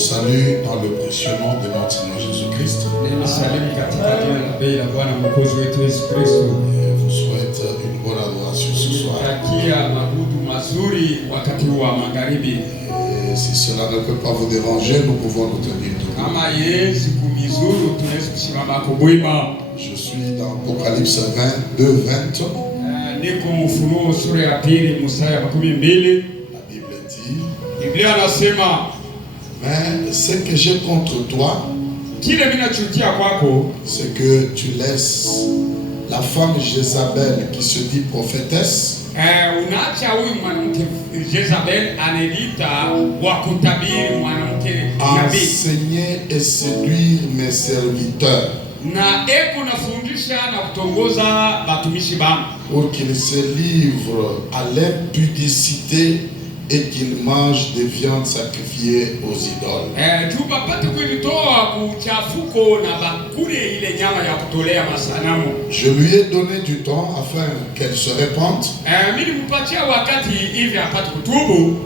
salue dans le précieux nom de notre Seigneur Jésus-Christ. Je vous souhaite une bonne adoration ce soir. Et si cela ne peut pas vous déranger, nous pouvons nous tenir debout. Je suis dans Apocalypse 22, 20. La Bible dit: mais ce que j'ai contre toi, c'est que tu laisses la femme Jézabel qui se dit prophétesse enseigner et séduire mes serviteurs pour qu'ils se livrent à l'impudicité et qu'ils mangent des viandes sacrifiées aux idoles. Je lui ai donné du temps afin qu'elle se répande.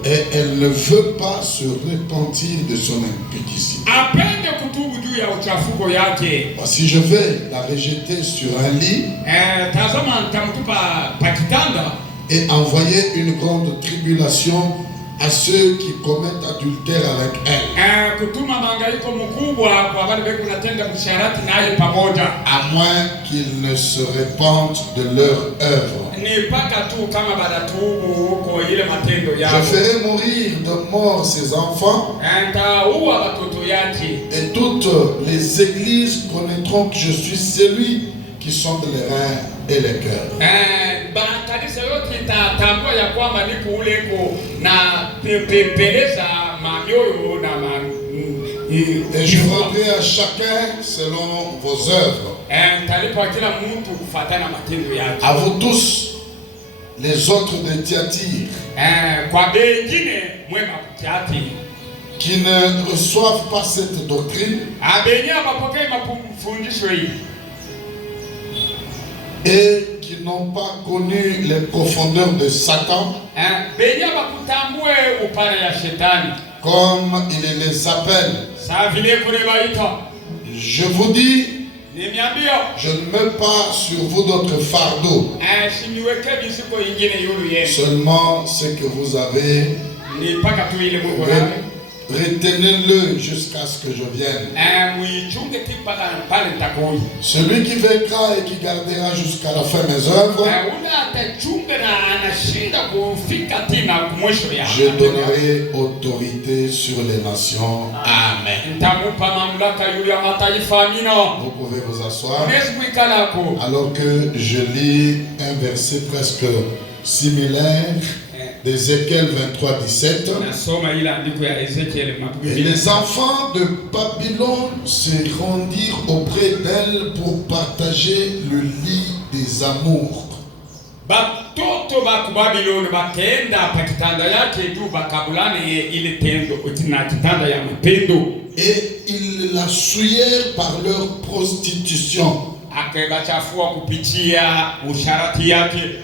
Et elle ne veut pas se repentir de son impudicité. Voici, je vais la rejeter sur un lit et envoyer une grande tribulation à ceux qui commettent adultère avec elle. À moins qu'ils ne se répandent de leur œuvre. Je ferai mourir de mort ses enfants. Et toutes les églises connaîtront que je suis celui qui sonde les reins et les cœurs. Et je rendrai à chacun selon vos œuvres. À vous tous, les autres de Thyatire, qui ne reçoivent pas cette doctrine et qui n'ont pas connu les profondeurs de Satan, comme il les appelle. Je vous dis, je ne mets pas sur vous d'autres fardeaux, seulement ce que vous avez, retenez-le jusqu'à ce que je vienne. Celui qui vaincra et qui gardera jusqu'à la fin mes œuvres, je donnerai autorité sur les nations. Amen. Vous pouvez vous asseoir. Alors que je lis un verset presque similaire d'Ézéchiel 23, 17. Et les enfants de Babylone se rendirent auprès d'elle pour partager le lit des amours. Et ils la souillèrent par leur prostitution.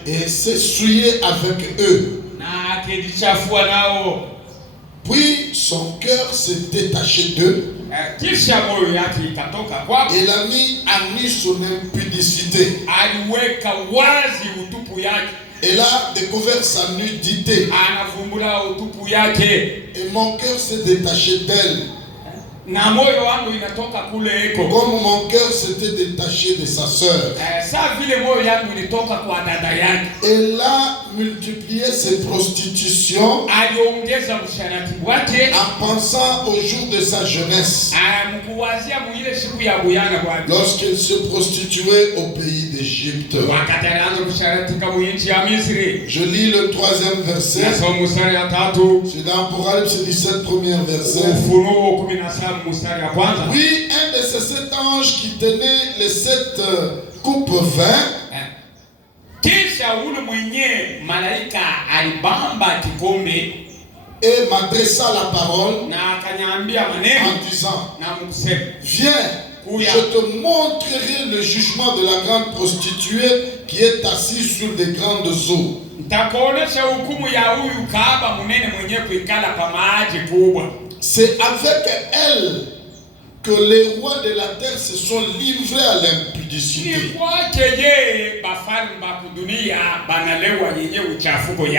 Et se souiller avec eux. Puis son cœur s'est détaché d'eux. Il a mis son impudicité. Elle a découvert sa nudité. Et mon cœur s'est détaché d'elle. Comme mon cœur s'était détaché de sa sœur. Elle a multiplié ses prostitutions en pensant au jour de sa jeunesse, lorsqu'elle se prostituait au pays d'Égypte. Je lis le 3e verset. C'est dans Apocalypse 17, premier verset. Oui, un de ces 7 anges qui tenait les 7 coupes vin et m'adressa la parole en disant: viens, je te montrerai le jugement de la grande prostituée qui est assise sur des grandes eaux. c'est avec elle que les rois de la terre se sont livrés à l'impudicité.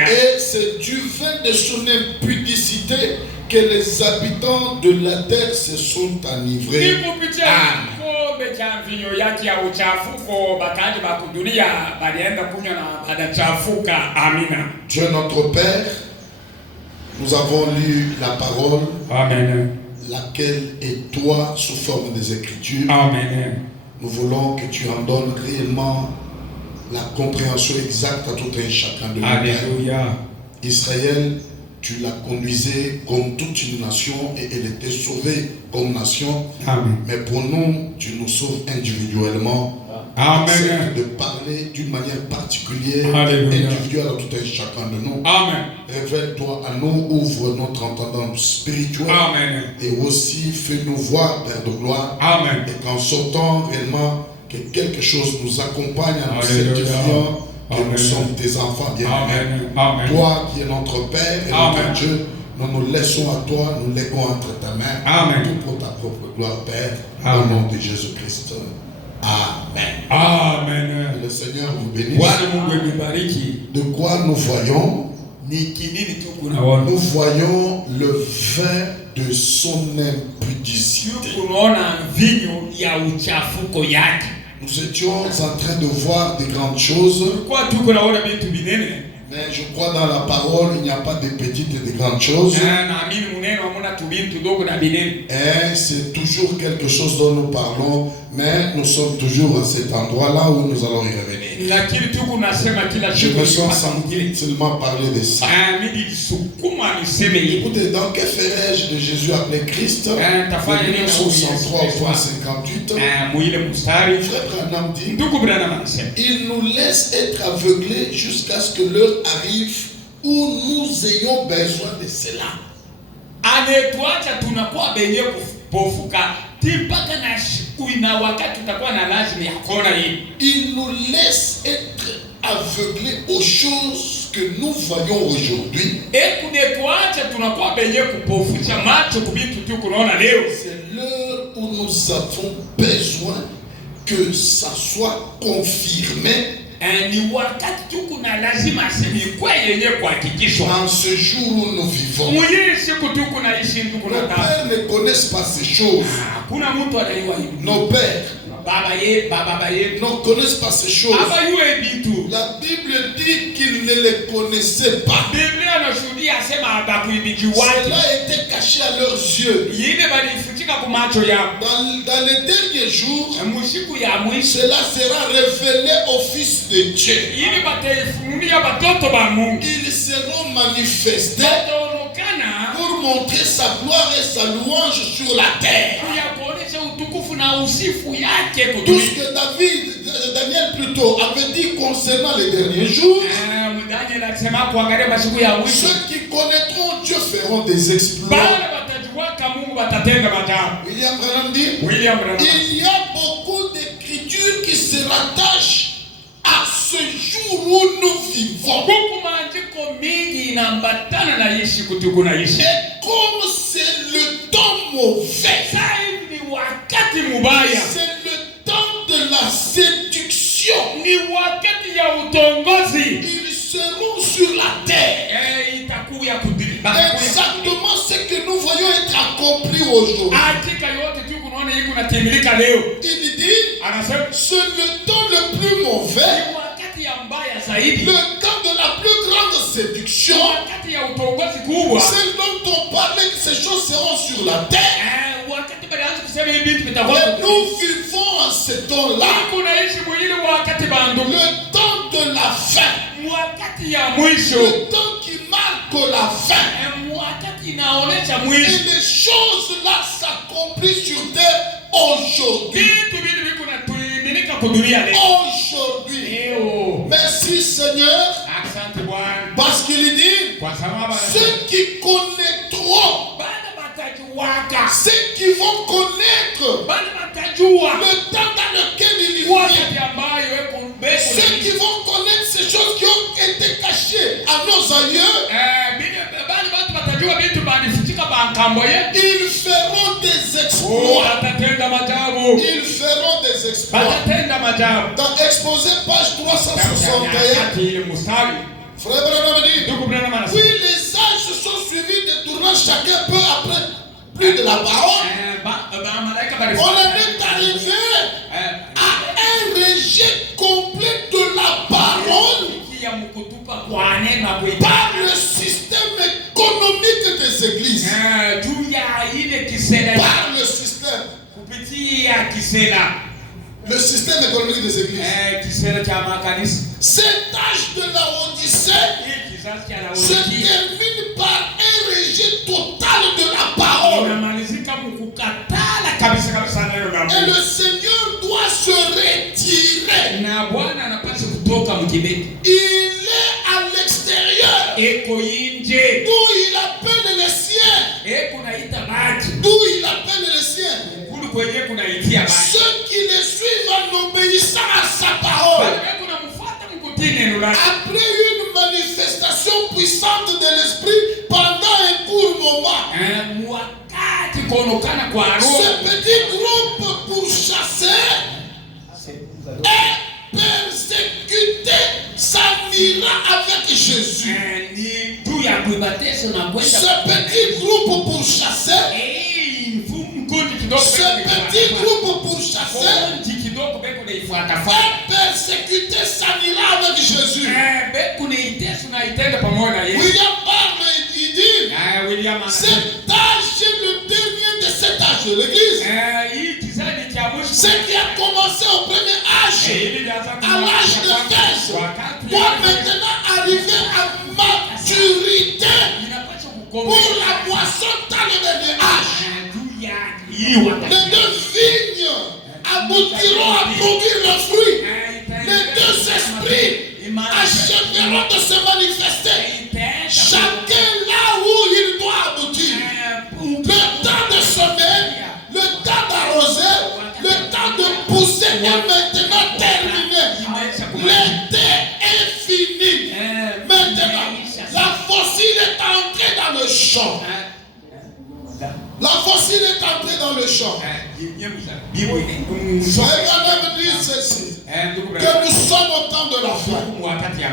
Et c'est du fait de son impudicité que les habitants de la terre se sont enivrés. Dieu notre Père, nous avons lu la parole. Amen. Laquelle est toi sous forme des Écritures. Amen. Nous voulons que tu en donnes réellement la compréhension exacte à tout un chacun de nous. Alléluia. Israël, tu la conduisais comme toute une nation et elle était sauvée comme nation. Amen. Mais pour nous, tu nous sauves individuellement. Amen. De parler d'une manière particulière, individuelle à tout un chacun de nous. Amen. Révèle-toi à nous, ouvre notre entendement spirituel. Amen. Et aussi fais-nous voir, Père de gloire. Amen. Et qu'en sortant réellement, que quelque chose nous accompagne en nous certifiant que nous sommes tes enfants bien-aimés. Toi qui es notre Père et notre Dieu, nous nous laissons à toi, nous léguons entre ta main. Amen. Tout pour ta propre gloire, Père. Au nom de Jésus-Christ. Amen. Amen. Le Seigneur vous bénisse. De quoi nous voyons? Nous voyons le vin de son impudicité. Nous étions en train de voir des grandes choses. Mais je crois dans la parole, il n'y a pas de petites et de grandes choses. Et c'est toujours quelque chose dont nous parlons, mais nous sommes toujours à cet endroit-là où nous allons y revenir. Je me sens seulement parler de ça. Écoutez, donc que ferais-je de Jésus appelé Christ? Philippiens 103.58. Frère Branham dit, il nous laisse être aveuglés jusqu'à ce que l'heure arrive où nous ayons besoin de cela. Il nous laisse être aveuglés aux choses que nous voyons aujourd'hui. C'est l'heure où nous avons besoin que ça soit confirmé. En ce jour où nous vivons, nos pères ne connaissent pas ces choses. Nos pères ne connaissent pas ces choses. La Bible dit qu'ils ne les connaissaient pas. Cela était caché à leurs yeux. Dans les derniers jours, cela sera révélé au Fils de Dieu. Ils seront manifestés pour montrer sa gloire et sa louange sur la terre. Tout ce que Daniel plutôt avait dit concernant les derniers jours, ceux qui connaîtront Dieu feront des exploits. William Branham dit, il y a beaucoup d'écritures qui se rattachent à ce jour où nous vivons. Et comme c'est le temps mauvais, c'est le temps de la séduction, ils seront sur la terre. Exactement ce que nous voyons être accompli aujourd'hui. Il dit, c'est le temps le plus mauvais, le temps de la plus grande séduction, celle dont on parlait que ces choses seront sur la terre. Et nous vivons en ce temps-là, le temps de la fin, le temps qui marque la fin. Et les choses là s'accomplissent sur terre aujourd'hui. Aujourd'hui. Merci Seigneur. Parce qu'il dit, ceux qui connaîtront, ceux qui vont connaître le temps dans lequel ils vivent, ceux qui vont connaître ces choses qui ont été cachées à nos aïeux, Ils feront des exploits. Ils feront des exploits. Dans Exposé, page 361, Frère Branham dit, oui, les âges se sont suivis des tournants, chacun peu après plus de la parole. On en est arrivé à un rejet complet de la parole par le système économique des églises. Par le système. Le système économique des églises. Cet âge de la Odyssée se termine par un rejet total de la parole. Et le Seigneur doit se retirer. Il est à l'extérieur, d'où il appelle les siens. D'où il appelle les siens. Ceux qui le suivent en obéissant à sa parole. Après une manifestation puissante de l'esprit pendant un court moment, ce petit groupe pourchassé est persécuté s'en ira avec Jésus. Ce petit groupe pourchassé, est persécuté s'en ira avec Jésus. William parle et il dit, cet âge est le dernier de cet âge de l'Église. Ce qui a commencé au premier âge, à l'âge de 15, doit maintenant arriver à maturité pour la boisson dans le dernier âge. Les deux vignes aboutiront à produire le fruit. Les deux esprits achèveront de se manifester. Chacun là où il doit aboutir. Le temps de semer, le temps d'arroser, le temps de pousser est maintenant terminé. L'été est fini. Maintenant, la fossile est entrée dans le champ. La fossile est entrée dans le champ. Frère Branham dit ceci, que nous sommes au temps de la fin.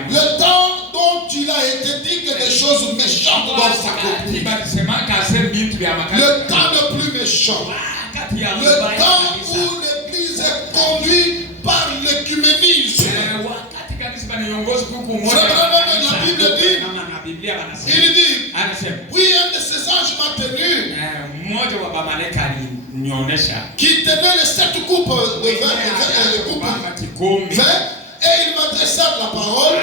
Le temps dont il a été dit que des choses méchantes doivent s'accomplir. Le temps le plus méchant. Le temps où l'Église est conduite par l'écuménisme. Frère Branham, la Bible dit, il dit, oui, un de ces anges m'a tenu, qui tenait les 7 coupes de vin, et il m'adressa la parole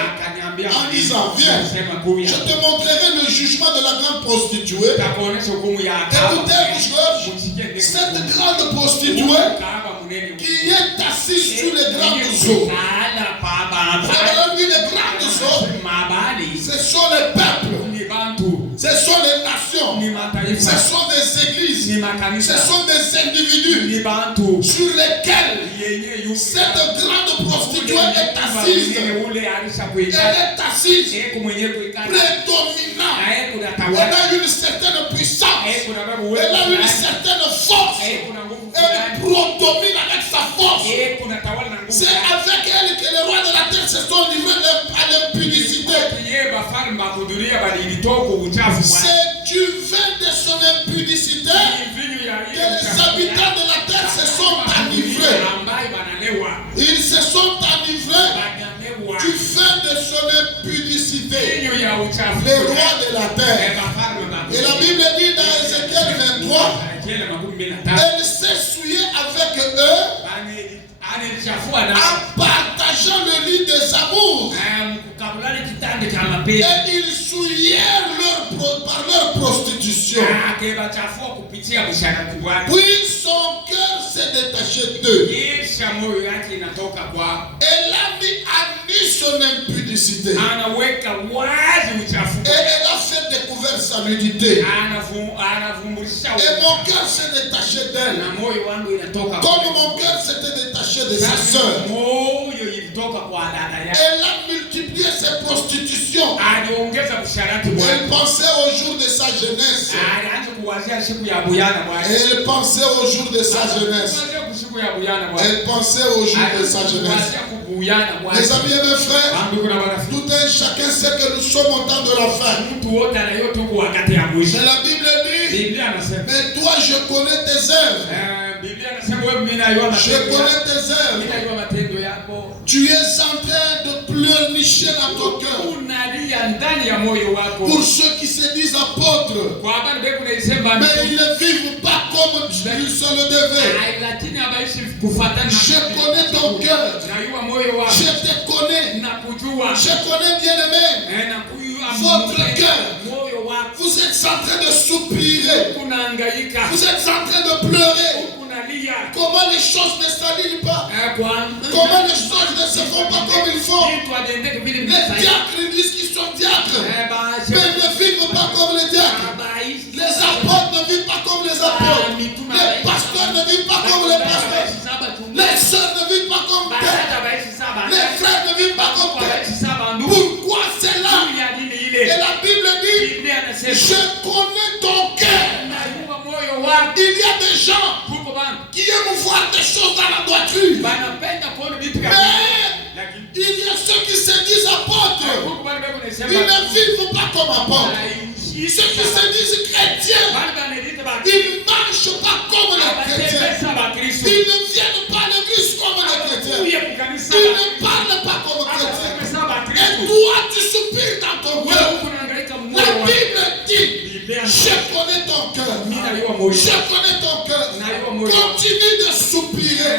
en disant, viens, je te montrerai le jugement de la grande prostituée. Écoutez, Georges, cette grande prostituée qui est assise sur les grandes eaux. Les grandes eaux, ce sont les peuples, ce sont les nations, ce sont des églises, ce sont des individus sur lesquels cette grande prostituée est assise. Elle est assise, prédominante. Elle a une certaine puissance, elle a une certaine force. Elle prédomine avec sa force. C'est avec elle que les rois de la terre se sont livrés à l'impudicité. C'est du vin de son impudicité que les habitants de la terre se sont enivrés. Ils se sont enivrés du vin de son impudicité. Les rois de la terre. Et la Bible dit dans Ézéchiel 23, elle s'est souillée avec eux en partageant le lit des amours. Et ils souillèrent par leur prostitution. Puis son cœur s'est détaché d'eux. Elle a mis à nu son impudicité. Et elle a fait découvrir sa nudité. Et mon cœur s'est détaché d'elle. Comme mon cœur s'était détaché de sa sœur. Elle a multiplié ses cette prostitution. Elle pensait au jour de sa jeunesse. Elle pensait au jour de sa jeunesse. Elle pensait au jour de sa jeunesse. Mes amis et mes frères, tout un chacun sait que nous sommes au temps de la fin. Mais la Bible dit, mais toi je connais tes œuvres. Je connais tes œuvres. Tu es en train de pleurnicher dans ton cœur. Pour ceux qui se disent apôtres, mais ils ne vivent pas comme ils se le devaient. Je connais ton cœur. Je te connais. Je connais bien aimé votre cœur. Vous êtes en train de soupirer. Vous êtes en train de pleurer. Comment les choses ne s'alignent pas? Comment les choses ne se font pas comme il faut? Les diacres disent qu'ils sont diacres, mais ils ne vivent pas comme les diacres. Les apôtres ne vivent pas comme les apôtres. Les pasteurs ne vivent pas comme les pasteurs. Les sœurs ne vivent pas comme tel. Les frères ne vivent pas comme tel. Pourquoi c'est là? Et la Bible dit, je connais ton cœur. Il y a des gens qui aiment voir des choses dans la droiture. Mais il y a ceux qui se disent apôtres. Ils ne vivent pas comme apôtres. Ceux qui se disent chrétiens, ils ne marchent pas comme les chrétiens. Ils ne viennent pas à l'église comme les chrétiens. Ils ne parlent pas comme chrétiens. Et toi, tu soupires dans ton cœur. La Bible dit, je connais ton cœur. Je connais ton cœur. Continue de soupirer.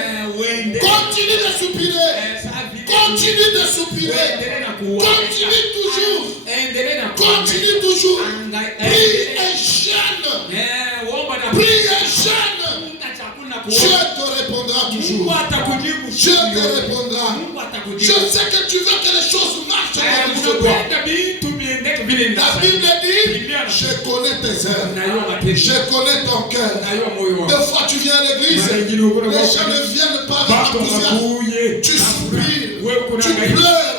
Continue de soupirer. Continue de soupirer. Continue toujours. Continue toujours. Prie et jeûne. Prie et jeûne. Dieu te répondra toujours. Dieu te répondra. Je sais que tu veux que les choses marchent comme il se doit. La Bible dit, je connais tes œuvres. Je connais ton cœur. Des fois tu viens à l'église, les gens ne viennent pas avec enthousiasme. Tu soupires, tu pleures.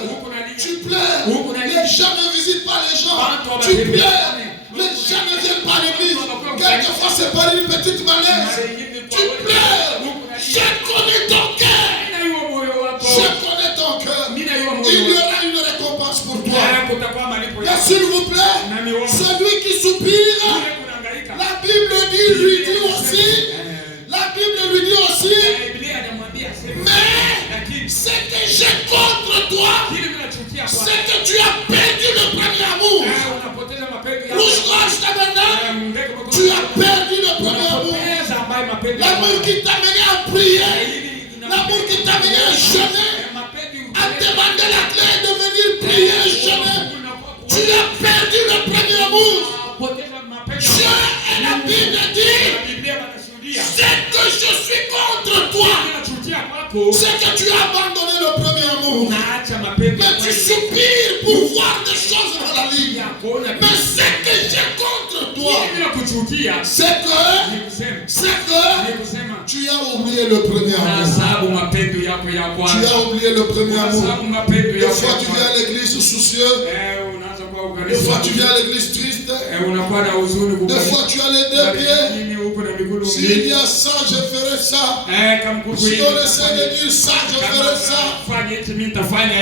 Tu pleures. Les gens ne visitent pas les gens. Tu pleures. Les gens ne viennent pas à l'église. Quelquefois c'est pas une petite malaise. Tu pleures. Je connais ton cœur. Je connais ton cœur. Il y aura une récompense pour toi. Mais s'il vous plaît, celui qui soupire, la Bible lui dit aussi, mais ce que j'ai contre toi, c'est que tu as perdu le premier amour. Rouge-gorge tabernacle, tu as perdu le premier amour. L'amour qui t'a mené à prier, l'amour qui t'a mené à jeûner, à demander la clé de venir prier et jeûner. Tu as perdu le premier amour. Dieu et la Bible dit, c'est que je suis contre toi. C'est que tu as abandonné le premier amour. Mais tu soupires pour voir des choses dans la ligne. Mais c'est que j'ai contre toi, c'est que tu as oublié le premier amour. Tu as oublié le premier amour. Des fois tu viens à l'église soucieux. Des fois tu viens à l'église triste. Des fois tu as les deux pieds. S'il y a ça, je ferai ça. Si on essaie de dire ça, je ferai ça.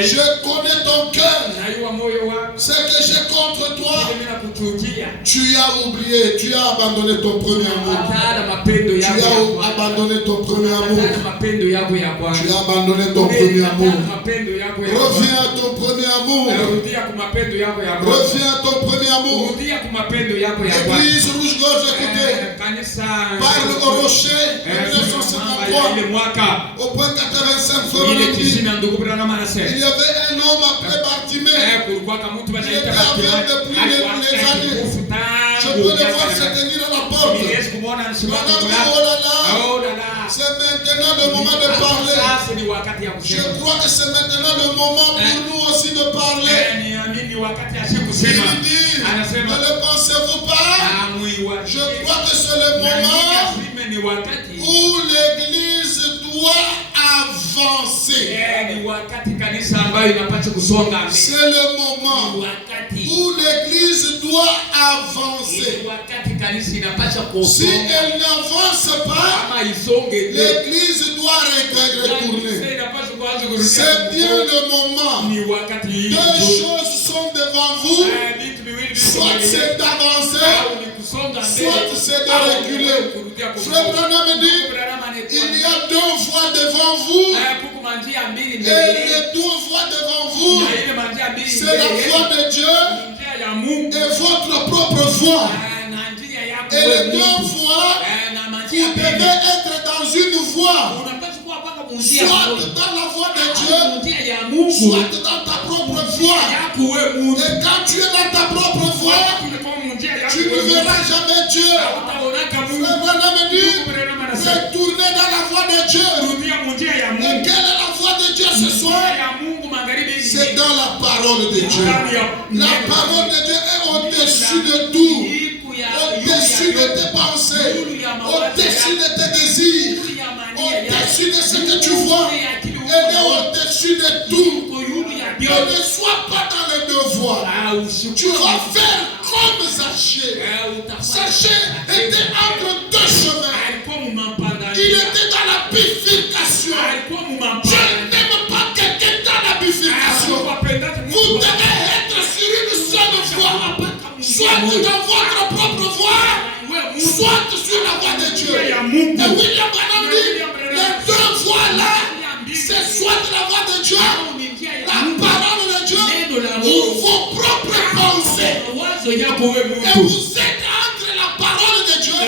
Je connais ton cœur. Ce que j'ai contre toi, tu as oublié, tu as abandonné ton premier amour. Tu as abandonné ton premier amour. Tu as abandonné ton premier amour. Reviens à ton premier amour. Reviens à ton premier amour. Église Rouge-Gorge, écoutez. Parle au rocher de 1953 au point 85 il y avait un homme appelé Bartimée. Il était aveugle depuis les années. Je peux le voir se tenir à la porte. C'est maintenant le moment de parler. Je crois que c'est maintenant le moment pour nous aussi de parler. Il dit, ne le pensez-vous pas? Je crois que c'est le moment où l'église doit avancer. C'est le moment où l'église doit avancer. Si elle n'avance pas, l'église doit retourner. C'est bien le moment. Deux choses sont devant vous. Soit c'est d'avancer, soit c'est de reculer. Frère Branham dit, il y a deux voies devant vous. Et les deux voies devant vous, c'est la voie de Dieu et votre propre voie. Et les deux voies, vous devez être dans une voie. Soit dans la voie de Dieu, soit dans ta propre voie. Et quand tu es dans ta propre voie, tu ne verras jamais Dieu. Frère Branham dit, retournez dans la voie de Dieu. Et quelle est la voie de Dieu ce soir? C'est dans la parole de Dieu. La parole de Dieu est au-dessus de tout. Au-dessus de tes pensées. Au-dessus de tes désirs. Au-dessus de ce que tu vois. Elle est au-dessus de tout. Ne sois pas dans les deux voies. Tu vas faire comme Zachée. Zachée était entre deux chemins. Il était dans la bifurcation. Je n'aime pas quelqu'un dans la bifurcation. Vous devez être sur une seule voie. Soit dans votre propre voie, soit sur la voie de Dieu. Et William Branham dit, les deux voies là, c'est soit la voie de Dieu, la parole de Dieu, ou vos propres pensées. Et vous êtes entre la parole de Dieu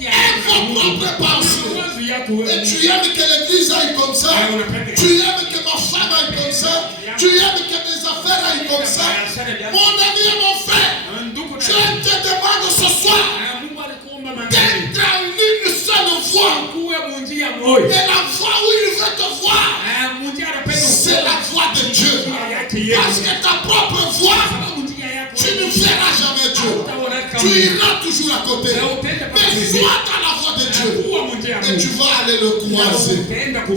et vos propres pensées. Et tu aimes que l'église aille comme ça. Tu aimes que ma femme aille comme ça. Tu aimes que mes affaires aillent comme ça. Mon ami et mon frère, je te demande ce soir d'être en une seule voie. Et la voie où il veut te voir, c'est la voie de Dieu. Parce que ta propre voie, tu ne verras jamais Dieu. Tu iras toujours à côté. Mais sois dans la voie de Dieu. Et tu vas aller le croiser.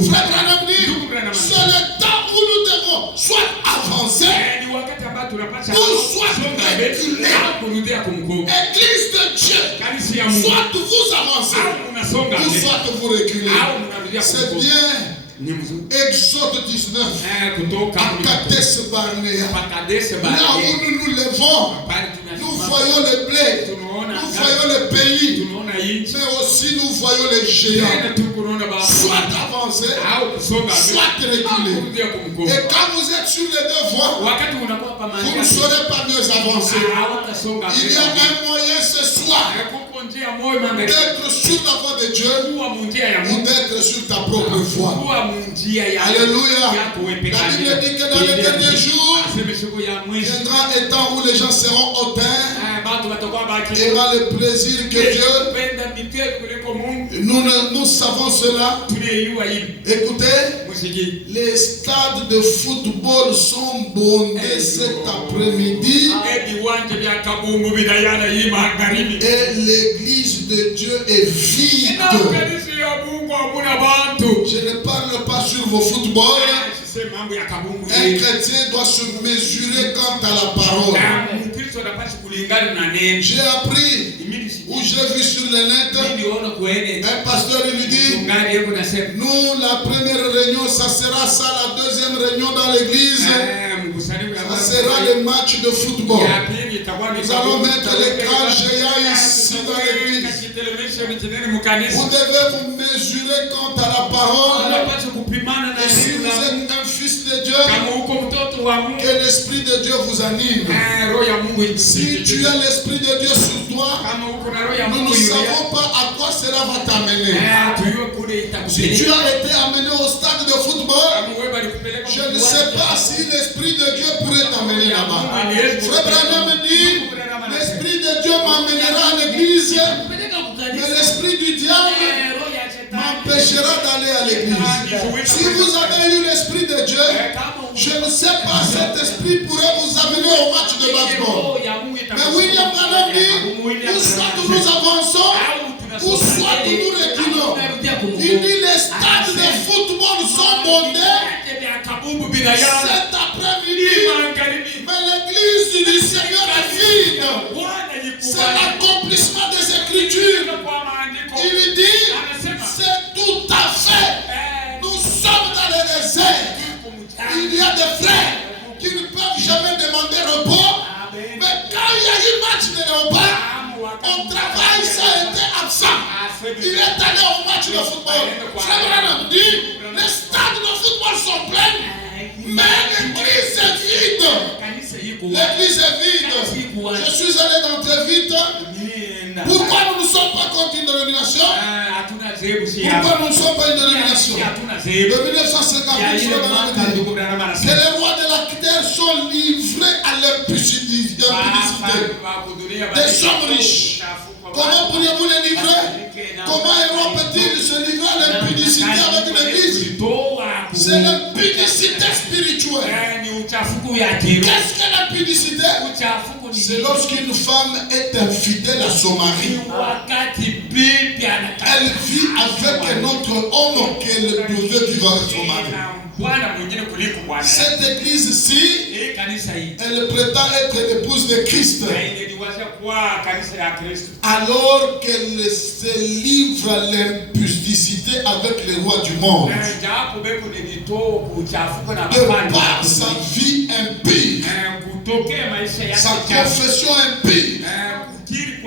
Frère Branham dit, c'est le temps où nous devons soit avancer ou soit reculer. Église de Dieu, soit vous avancez ou soit vous reculez. C'est bien. Exode 19 à Kadesh Barnea. Là où nous nous levons, nous voyons le blé, nous voyons le pays, mais aussi nous voyons les géants. Soit avancer, soit reculer. Et quand vous êtes sur les deux voies, vous ne saurez pas mieux avancer. Il y a un moyen ce soir d'être sur la voie de Dieu ou d'être sur ta propre voie. Alléluia. La Bible dit que dans les derniers jours, viendra un temps où les gens seront hautains et aura le plaisir que Dieu. Nous savons cela. Écoutez, les stades de football sont bondés cet après-midi. Et l'église de Dieu est vide. Je ne parle pas sur vos footballs. Un chrétien doit se mesurer quant à la parole. J'ai appris, ou j'ai vu sur le net, un pasteur lui dit, nous la première réunion ça sera ça, la deuxième réunion dans l'église ça sera le match de football. Nous allons mettre l'écran géant ici dans l'église. Vous devez vous mesurer quant à la parole. Et si vous êtes un fils de Dieu, que l'Esprit de Dieu vous anime. Si tu as l'Esprit de Dieu sur toi, nous ne savons pas à quoi cela va t'amener. Si tu as été amené au stade de football, je ne sais pas si l'Esprit de Dieu pourrait t'amener là-bas. Frère Branham dit, l'Esprit de Dieu m'amènera à l'église, mais l'Esprit du diable m'empêchera d'aller à l'église. Si vous avez eu l'Esprit de Dieu, je ne sais pas, cet esprit pourrait vous amener au match de baseball. Mais William Branham dit, ou soit nous avançons, ou soit nous reculons. Il dit, les stades de football sont bondés. Cet Il est allé au match de football. Frère Branham dit, les stades de football sont pleins, mais l'église est vide. L'église est vide. Je suis allé d'entrer vite. Pourquoi nous ne sommes pas contre une dénomination? Pourquoi nous ne sommes pas une dénomination? De 1950, que les rois de la terre sont livrés à l'impudicité. Des hommes riches. Comment pourriez-vous les livrer? Comment Héros peut-il se livrer à l'impudicité avec l'église? C'est l'impudicité spirituelle. Qu'est-ce que l'impudicité? C'est lorsqu'une femme est infidèle à son mari. Elle vit avec un autre homme qu'elle devait vivre avec son mari. Cette église-ci, elle prétend être l'épouse de Christ. Alors qu'elle se livre à l'impudicité avec les rois du monde. De par sa vie impie, sa confession impie,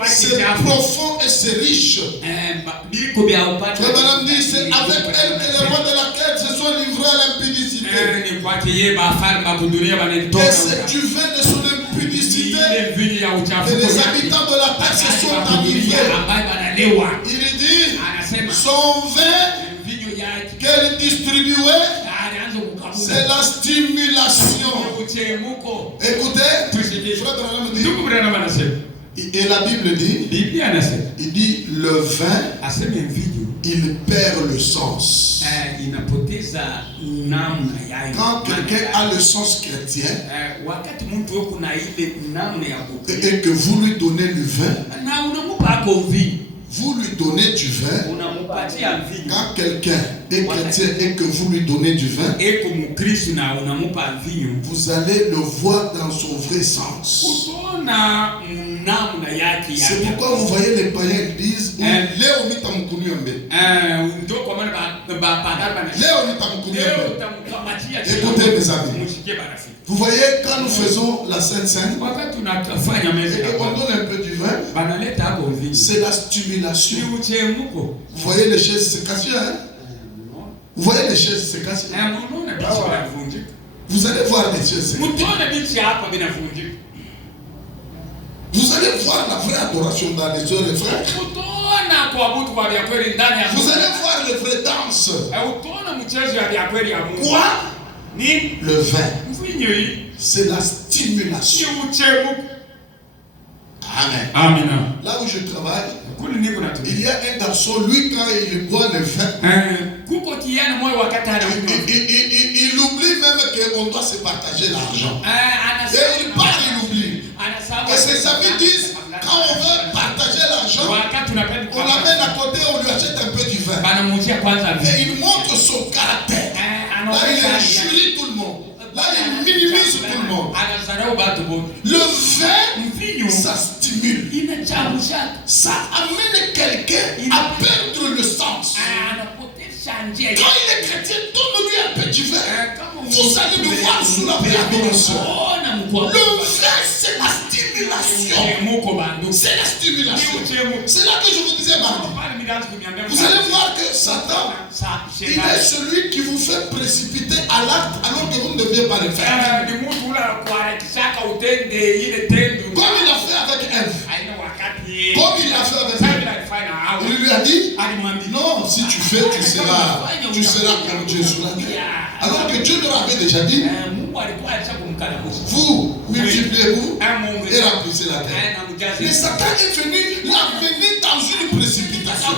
c'est profond et c'est riche. Le madame dit, c'est avec elle que les rois de la terre se sont livrés à l'impudicité. Et c'est du vin de son impudicité que les habitants de la terre se sont enivrés. Il dit, son vin qu'elle distribuait, c'est la stimulation. Écoutez, frère Branham dit, et la Bible dit, il dit le vin, il perd le sens. Quand quelqu'un a le sens chrétien et que vous lui donnez le vin, vous lui donnez du vin. Quand quelqu'un est chrétien et que vous lui donnez du vin, vous allez le voir dans son vrai sens. C'est pourquoi vous voyez les païens disent écoutez mes amis, vous voyez quand nous faisons la Sainte Seine et qu'on donne un peu du vin, c'est la stimulation. Vous voyez les chaises se casser, hein? Vous voyez les chaises se casser. Vous allez voir les chaises se casser. Vous allez voir la vraie adoration dans les heures et frères. Vous allez voir les vraies danses. Quoi? Le vin. C'est la stimulation. Amen. Amen. Là où je travaille, il y a un garçon, lui, quand il boit le vin, il oublie même qu'on doit se partager l'argent. Et il part, il oublie. Et ses amis disent, quand on veut partager l'argent, on l'amène à côté, on lui achète un peu du vin. Et il montre son caractère. Là, il injurie tout le monde. Là, il minimise tout le monde. Le vin, ça stimule. Ça amène quelqu'un à perdre le sens. Quand il est chrétien, donne-lui un petit vin. Vous allez le voir sous la bénédiction. Le vin, c'est la stimulation. C'est la stimulation. C'est là que je vous disais, mardi. Vous allez voir que Satan, il est celui qui vous fait précipiter à l'acte alors que vous ne deviez pas le faire. Comme il a fait avec Ève. Comme il a fait avec Ève. Il lui a dit, non, si tu fais, tu seras comme Dieu sur la terre. Alors que Dieu leur avait déjà dit, vous multipliez-vous et remplissez la terre. Mais Satan est venu l'amener dans une précipitation.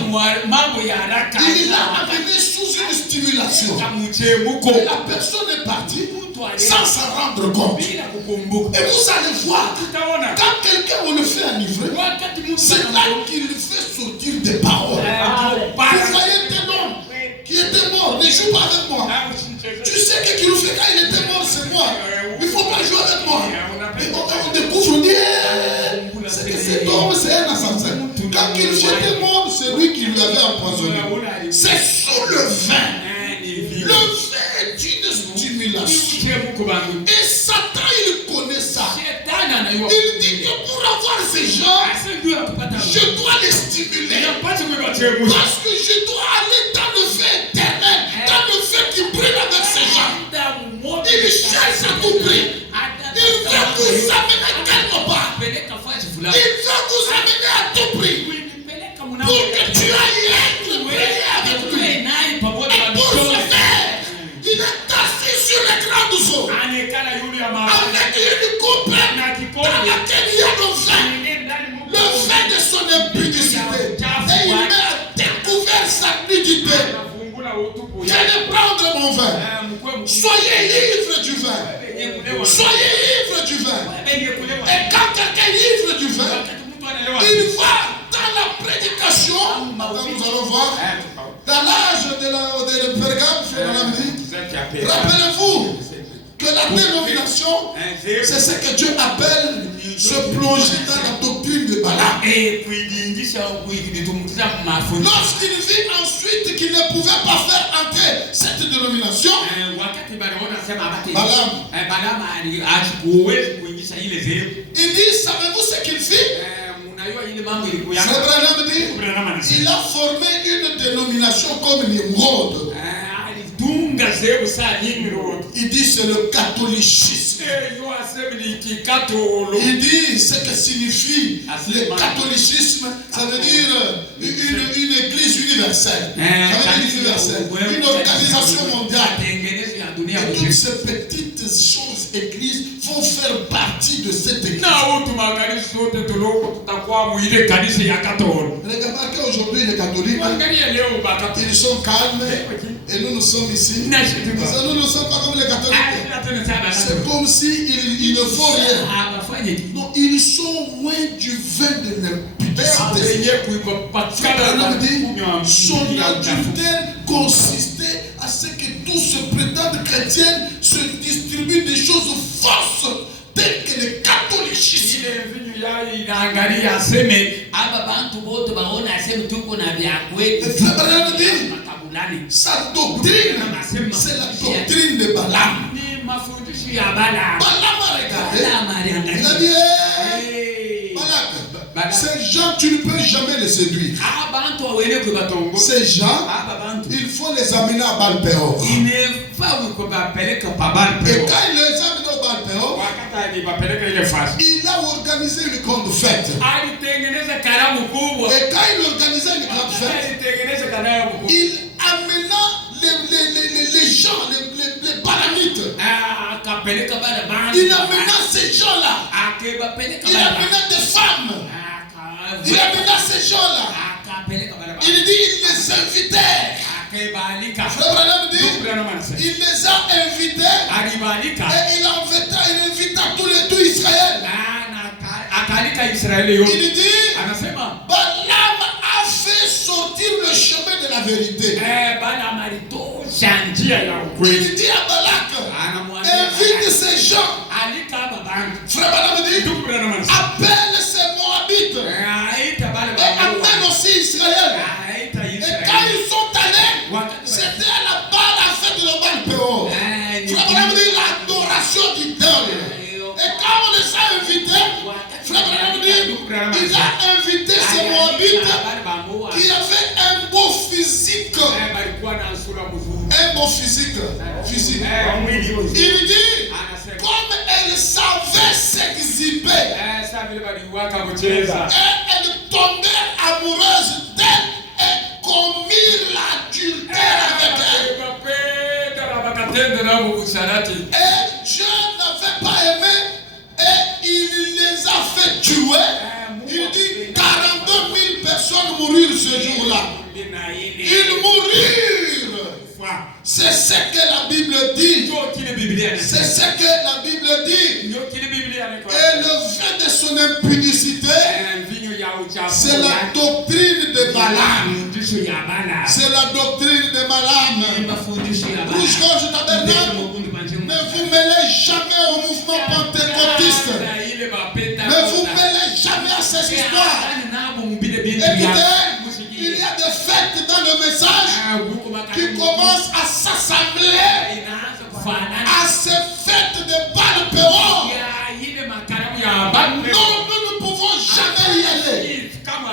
Il l'a amené sous une stimulation. Et la personne est partie sans s'en rendre compte. Et vous allez voir, quand quelqu'un on le fait enivrer, c'est là qu'il fait sortir des paroles. Vous voyez tes noms qui était mort, ne joue pas avec moi. Tu sais que qui nous fait quand il était mort, c'est moi. Il ne faut pas jouer avec moi. Et on découvre, on dit, c'est que cet homme, c'est un assassin. Quand il était mort, c'est lui qui lui avait empoisonné. C'est sous le vin. Le vin est une stimulation. Et Satan, il connaît ça. Il dit que pour avoir ces gens, je dois les stimuler. stimuler. Parce que je dois aller dans le feu éternel, dans le feu qui brûle avec ces gens. Il cherche à tout prix. Il veut vous amener quelque part. Il veut vous amener à tout prix. Pour que tu ailles être prié avec lui. Et pour ce faire, il est assis sur l'écran du zoo. Avec une coupe dans laquelle il y a le vin. Le vin de son impudicité. Et il met à découvert sa nudité. Je vais prendre mon vin. Soyez ivres du vin. Soyez ivres du vin. Et quand quelqu'un est ivre du vin, il va dans la prédication. Nous allons voir. Dans l'âge de Pergame, rappelez-vous que la dénomination, c'est ce que Dieu appelle se plonger dans la doctrine de Balaam. Lorsqu'il vit ensuite qu'il ne pouvait pas faire entrer cette dénomination, Balaam, il dit, savez-vous ce qu'il fit? Il a formé une dénomination comme Nimrod. Il dit c'est le catholicisme. Il dit ce que signifie le catholicisme. Ça veut dire une église universelle. Ça veut dire universelle. Une organisation mondiale. Et toutes ces petites choses églises vont faire partie de cette église. Remarquez aujourd'hui les catholiques, ils sont calmes et nous sommes ici. Nous ne sommes pas comme les catholiques. C'est comme s'il ne faut rien. Non, ils sont loin du vin de l'impudicité. Son adultère consistait à ce que tous se prétendent chrétiens se distribuent des choses fausses telles que le catholicisme. Sa doctrine, c'est la doctrine de Balaam. Balaam a regardé. Il a dit, Balak, ces gens, tu ne peux jamais les séduire. Ces gens, il faut les amener à Baal-Péor. Et quand il les amène au Baal-Péor, il a organisé une grande fête. Et quand il organisait une grande fête, il amena les gens, les Balamites. Il amena ces gens-là. Il amena des femmes. Il amena ces gens-là. Il dit, il les invitait. Il les a invités. Et il invita tout Israël. Il dit, Balaam a fait sortir le chemin de la vérité. Il dit à Balak, invite ces gens. Frère Balaam dit, appelle ces Moabites. Et amène aussi Israël. Et quand ils sont allés, c'était à la fête de Baal-Péor. Frère Balaam dit, l'adoration d'idole. Et quand on les a invités, Frère Balaam dit, il a invité ces Moabites qui avaient un beau physique. Un beau physique. Il dit, comme elle savait s'exhiber, et elle tombait amoureuse d'elle et commirent l'adultère avec elle. Et Dieu n'avait pas aimé et il les a fait tuer. Il dit 42 000 personnes moururent ce jour-là. Ils moururent. C'est ce que la Bible dit. C'est ce que la Bible dit. Et le vin de son impudicité, c'est la doctrine de Balaam. C'est la doctrine de Balaam. Rouge-Gorge Tabernacle, ne vous mêlez jamais au mouvement pentecôtiste. Ne vous mêlez jamais à ces histoires. Écoutez, il y a des fêtes dans le message qui commencent à s'assembler à ces fêtes de Baal-Péor. Non, nous ne pouvons jamais y aller.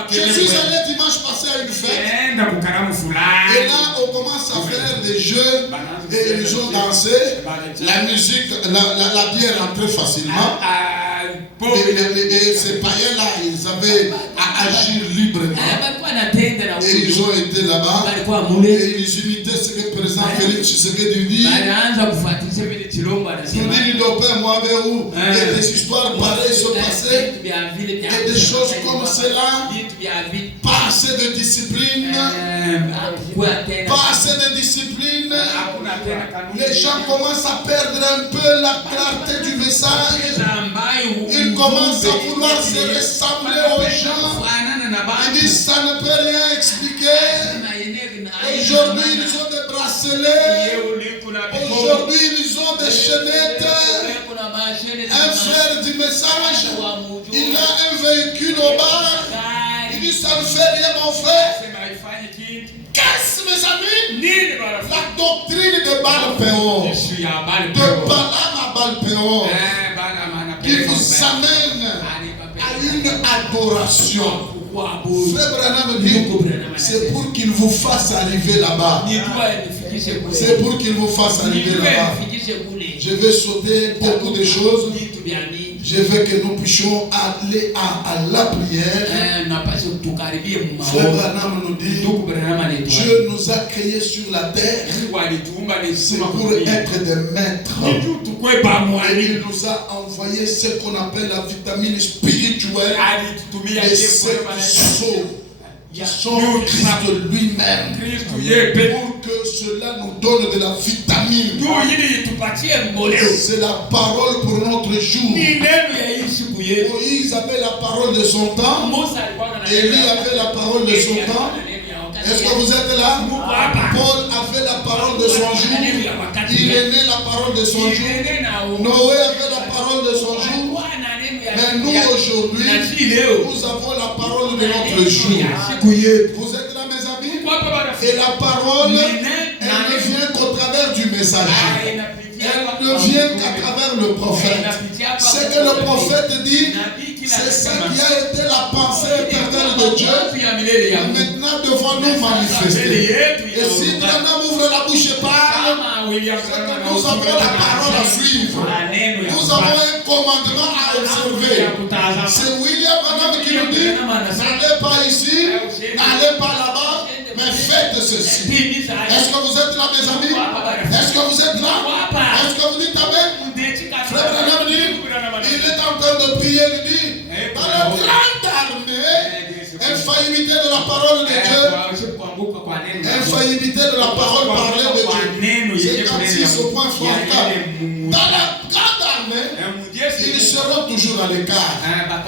Je suis allé dimanche passé à une fête. Et là, on commence à faire des jeux et ils ont dansé. La musique, la bière rentrait facilement. Et ces païens-là, ils avaient à agir librement. Et ils ont été là-bas. Et ils imitaient ce que le président Félix Tshisekedi dit. Et des histoires pareilles se passaient. Et des choses comme cela. Pas assez de discipline. Pas assez de discipline. Les gens commencent à perdre un peu la clarté du message. Ils commencent à vouloir se ressembler aux gens. Ils disent ça ne peut rien expliquer. Aujourd'hui ils ont des bracelets. Aujourd'hui ils ont des chaînettes. Un frère du message, il a un véhicule au bar. Il dit ça ne fait rien mon frère. Qu'est-ce mes amis? La doctrine de Baal-Péor, de Balaam à Baal-Péor, qui vous amène à une adoration. Frère Branham dit, c'est pour qu'il vous fasse arriver là-bas. C'est pour qu'il vous fasse arriver là-bas. Je vais sauter beaucoup de choses. Je veux que nous puissions aller à la prière. Frère Branham nous dit, Dieu nous a créés sur la terre. C'est pour être des maîtres. Et il nous a envoyé ce qu'on appelle la vitamine spirituelle. Et c'est qui sont Christ lui-même, pour que cela nous donne de la vitamine. C'est la parole pour notre jour. Moïse avait la parole de son temps. Élie avait la parole de son temps. Est-ce que vous êtes là? Paul avait la parole de son jour. Il est né la parole de son jour. Noé avait la parole de son jour. Mais nous aujourd'hui, nous avons la parole de notre jour. Vous êtes là mes amis? Et la parole, elle ne vient qu'au travers du messager. Elle ne vient qu'à travers le prophète. Ce que le prophète dit, c'est ça qui a été la pensée éternelle de Dieu. Maintenant devant nous manifester. Et si Branham ouvre la bouche et parle, nous avons la parole à suivre. Nous avons un commandement à observer. C'est William Branham qui nous dit, n'allez pas ici, n'allez pas là-bas, mais faites ceci. Est-ce que vous êtes là mes amis? Est-ce que vous êtes là? Est-ce que vous dites amen? Frère Branham dit, il est en train de prier, il dit, dans la grande armée, infaillibilité de la parole de Dieu, infaillibilité de la parole parlée de Dieu. C'est comme si ce point frontal. Dans la grande armée, ils seront toujours à l'écart.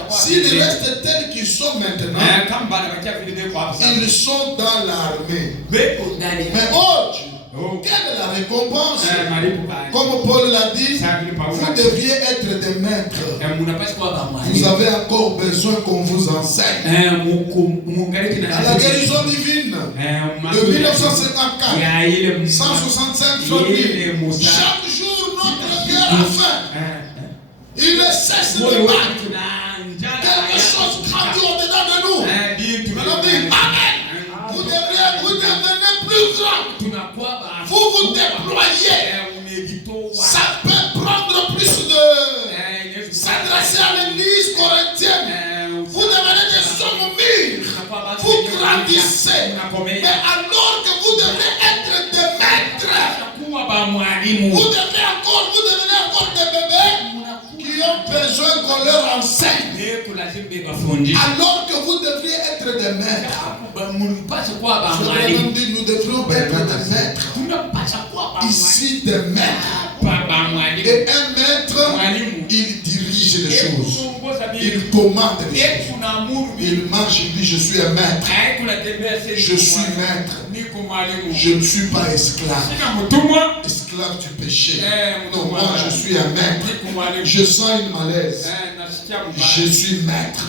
S'ils restent tels qu'ils sont maintenant, ils sont dans l'armée. Mais oh Dieu, quelle est la récompense? Comme Paul l'a dit, vous devriez être des maîtres. Vous avez encore besoin qu'on vous enseigne. À la guérison divine de 1954, 165 familles. Chaque jour, notre cœur a faim. Il ne cesse de battre. Quelque chose grandit au-dedans de nous. On dit amen. Vous devenez plus grand. Vous déployez. Ça peut prendre plus de s'adresser à l'église corinthienne. Vous devenez des hommes mûrs. Vous grandissez. Mais alors que vous devez être des maîtres, vous devenez encore des bébés qui ont besoin qu'on leur enseigne. Alors que vous devriez être des maîtres. Nous devrions être des maîtres. Ici des maîtres. Et un maître, il dirige les choses. Il commande les choses. Il marche, il dit je suis un maître. Je suis maître. Je ne suis pas esclave. Esclave du péché. Non, moi je suis un maître. Je sens une malaise. Je suis maître.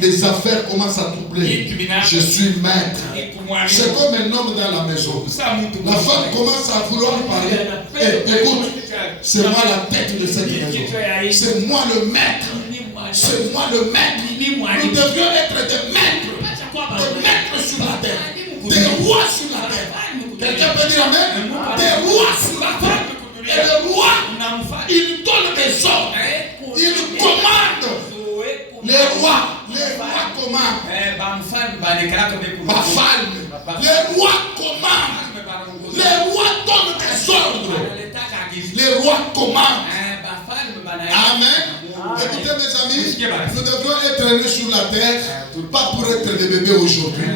Les affaires commencent à troubler. Je suis maître. C'est comme un homme dans la maison. La femme commence à vouloir parler. Écoute, c'est moi la tête de cette maison. C'est moi le maître. C'est moi le maître. Nous devions être des maîtres. des maîtres sur la terre, des rois sur la terre. Quelqu'un peut dire amen? Des rois sur la terre. Et le roi, il donne des ordres, il commande. Les rois commandent. Les rois commandent. Les rois donnent des ordres. Les rois commandent. Amen. Écoutez mes amis, nous devons être nés sur la terre, pas pour être des bébés aujourd'hui,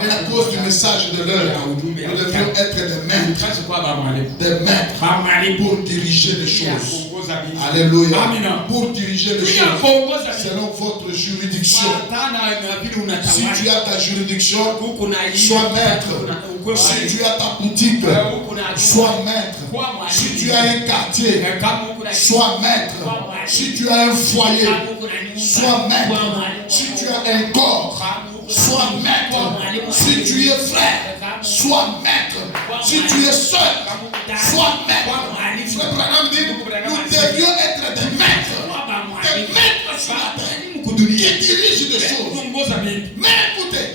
mais à cause du message de l'heure. Nous devions être des maîtres. Des maîtres pour diriger les choses. Alléluia. Pour diriger les choses selon votre juridiction. Si tu as ta juridiction, sois maître. Si tu as ta boutique, sois maître. Si tu as un quartier, sois maître. Si tu as un foyer, sois maître. Si tu as un corps, sois maître. Si tu es frère, sois maître. Si tu es soeur, sois maître. Frère Branham dit, nous devions être des maîtres. Des maîtres sur la terre qui dirigent des choses. Mais écoutez,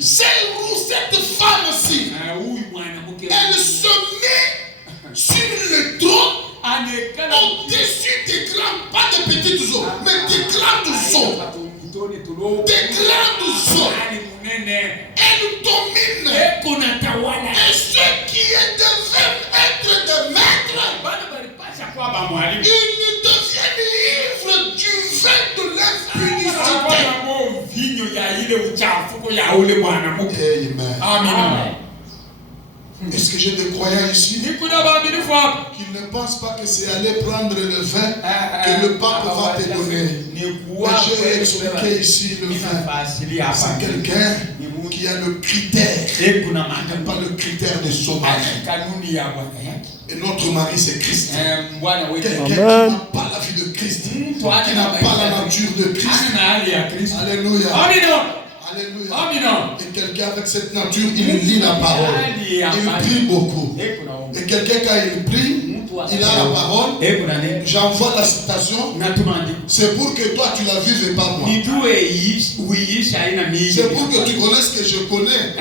cette femme-ci, elle se met sur le trône au-dessus des grands, pas des petites eaux, mais des grandes eaux. Des grandes eaux. Elle domine. Et ceux qui devaient être des maîtres, ils deviennent ivres du vin de l'impunité. Amen. Est-ce que j'ai des croyants ici qui ne pensent pas que c'est aller prendre le vin que le pape va te donner? J'ai expliqué ici le vin. C'est quelqu'un qui a le critère, pas le critère de sauvage. Et notre mari c'est Christ. Quelqu'un qui n'a pas la vie de Christ, qui n'a pas la nature de Christ. Alléluia. Alléluia. Et quelqu'un avec cette nature, il lit la parole. Il prie beaucoup. Et quelqu'un quand il prie, il a la parole. J'envoie la citation. C'est pour que toi tu la vives et pas moi. C'est pour que tu connaisses que je connais.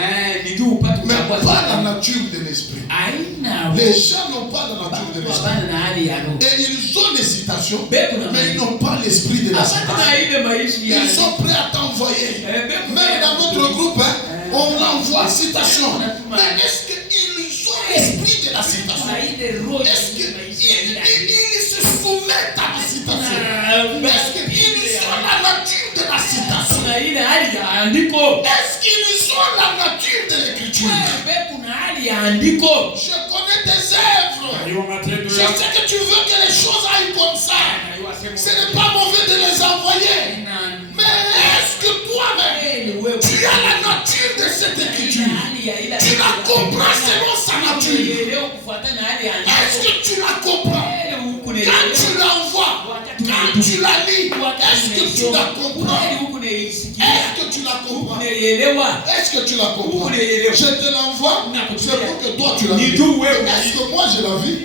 Mais pas la nature de l'esprit. Les gens n'ont pas la nature de l'esprit. Et ils ont les citations, mais ils n'ont pas l'esprit de la citation. Ils sont prêts à t'envoyer. Même dans notre groupe, on envoie citation. Mais est-ce qu'ils ont l'esprit de la citation? Est-ce qu'ils se soumettent à la citation? Est-ce qu'ils ont la nature de la citation? Est-ce qu'ils ont la nature de l'écriture? Je connais tes œuvres. Je sais que tu veux que les choses aillent comme ça. Ce n'est pas mauvais de les envoyer. Mais est-ce que toi-même, tu as la nature de cette écriture? Tu la comprends selon sa nature? Est-ce que tu la comprends? Quand tu l'envoies, quand tu la lis, est-ce que tu la comprends? Est-ce que tu la comprends? Est-ce que tu la comprends? Je te l'envoie, c'est pour que toi tu la lis. Est-ce que moi je la vis?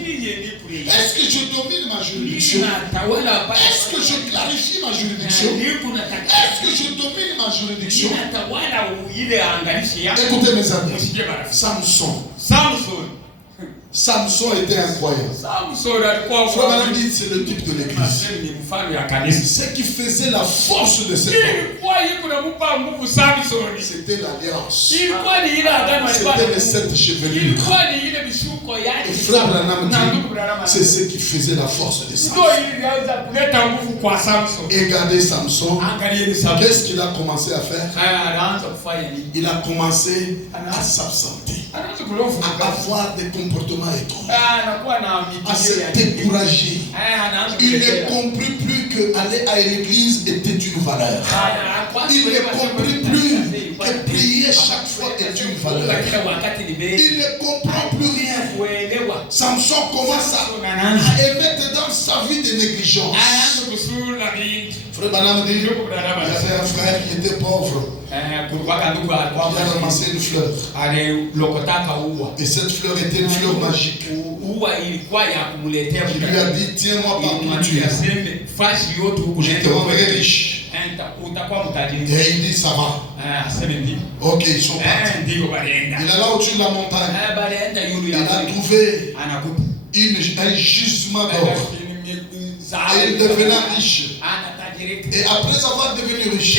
Est-ce que je domine ma juridiction? Est-ce que je clarifie ma juridiction? Est-ce que je domine ma juridiction? Écoutez mes amis, Samson était incroyable. Frère Branham dit c'est le type de l'église. Ce qui faisait la force de cet homme, c'était l'alliance. C'était les 7 chevelures. Et Frère Branham dit c'est ce qui faisait la force de Samson. Et regardez Samson, qu'est-ce qu'il a commencé à faire? Il a commencé à s'absenter, à avoir des comportements étranges, à se décourager. Il ne comprit plus que aller à l'église était une valeur. Il ne comprit plus que prier chaque fois est une valeur. Il ne comprend plus rien. Samson commence à émettre dans sa vie des négligences. Frère Branham dit, il y avait un frère qui était pauvre. Il a ramassé une fleur. Et cette fleur était une fleur magique. Il lui a dit, tiens-moi partout où tu es. Je te rendrai riche. Et il dit ça va. Ok, ils sont partis. Il est là au-dessus de la montagne. Il a trouvé un gisement d'or. Et il devenait riche. Et après avoir devenu riche,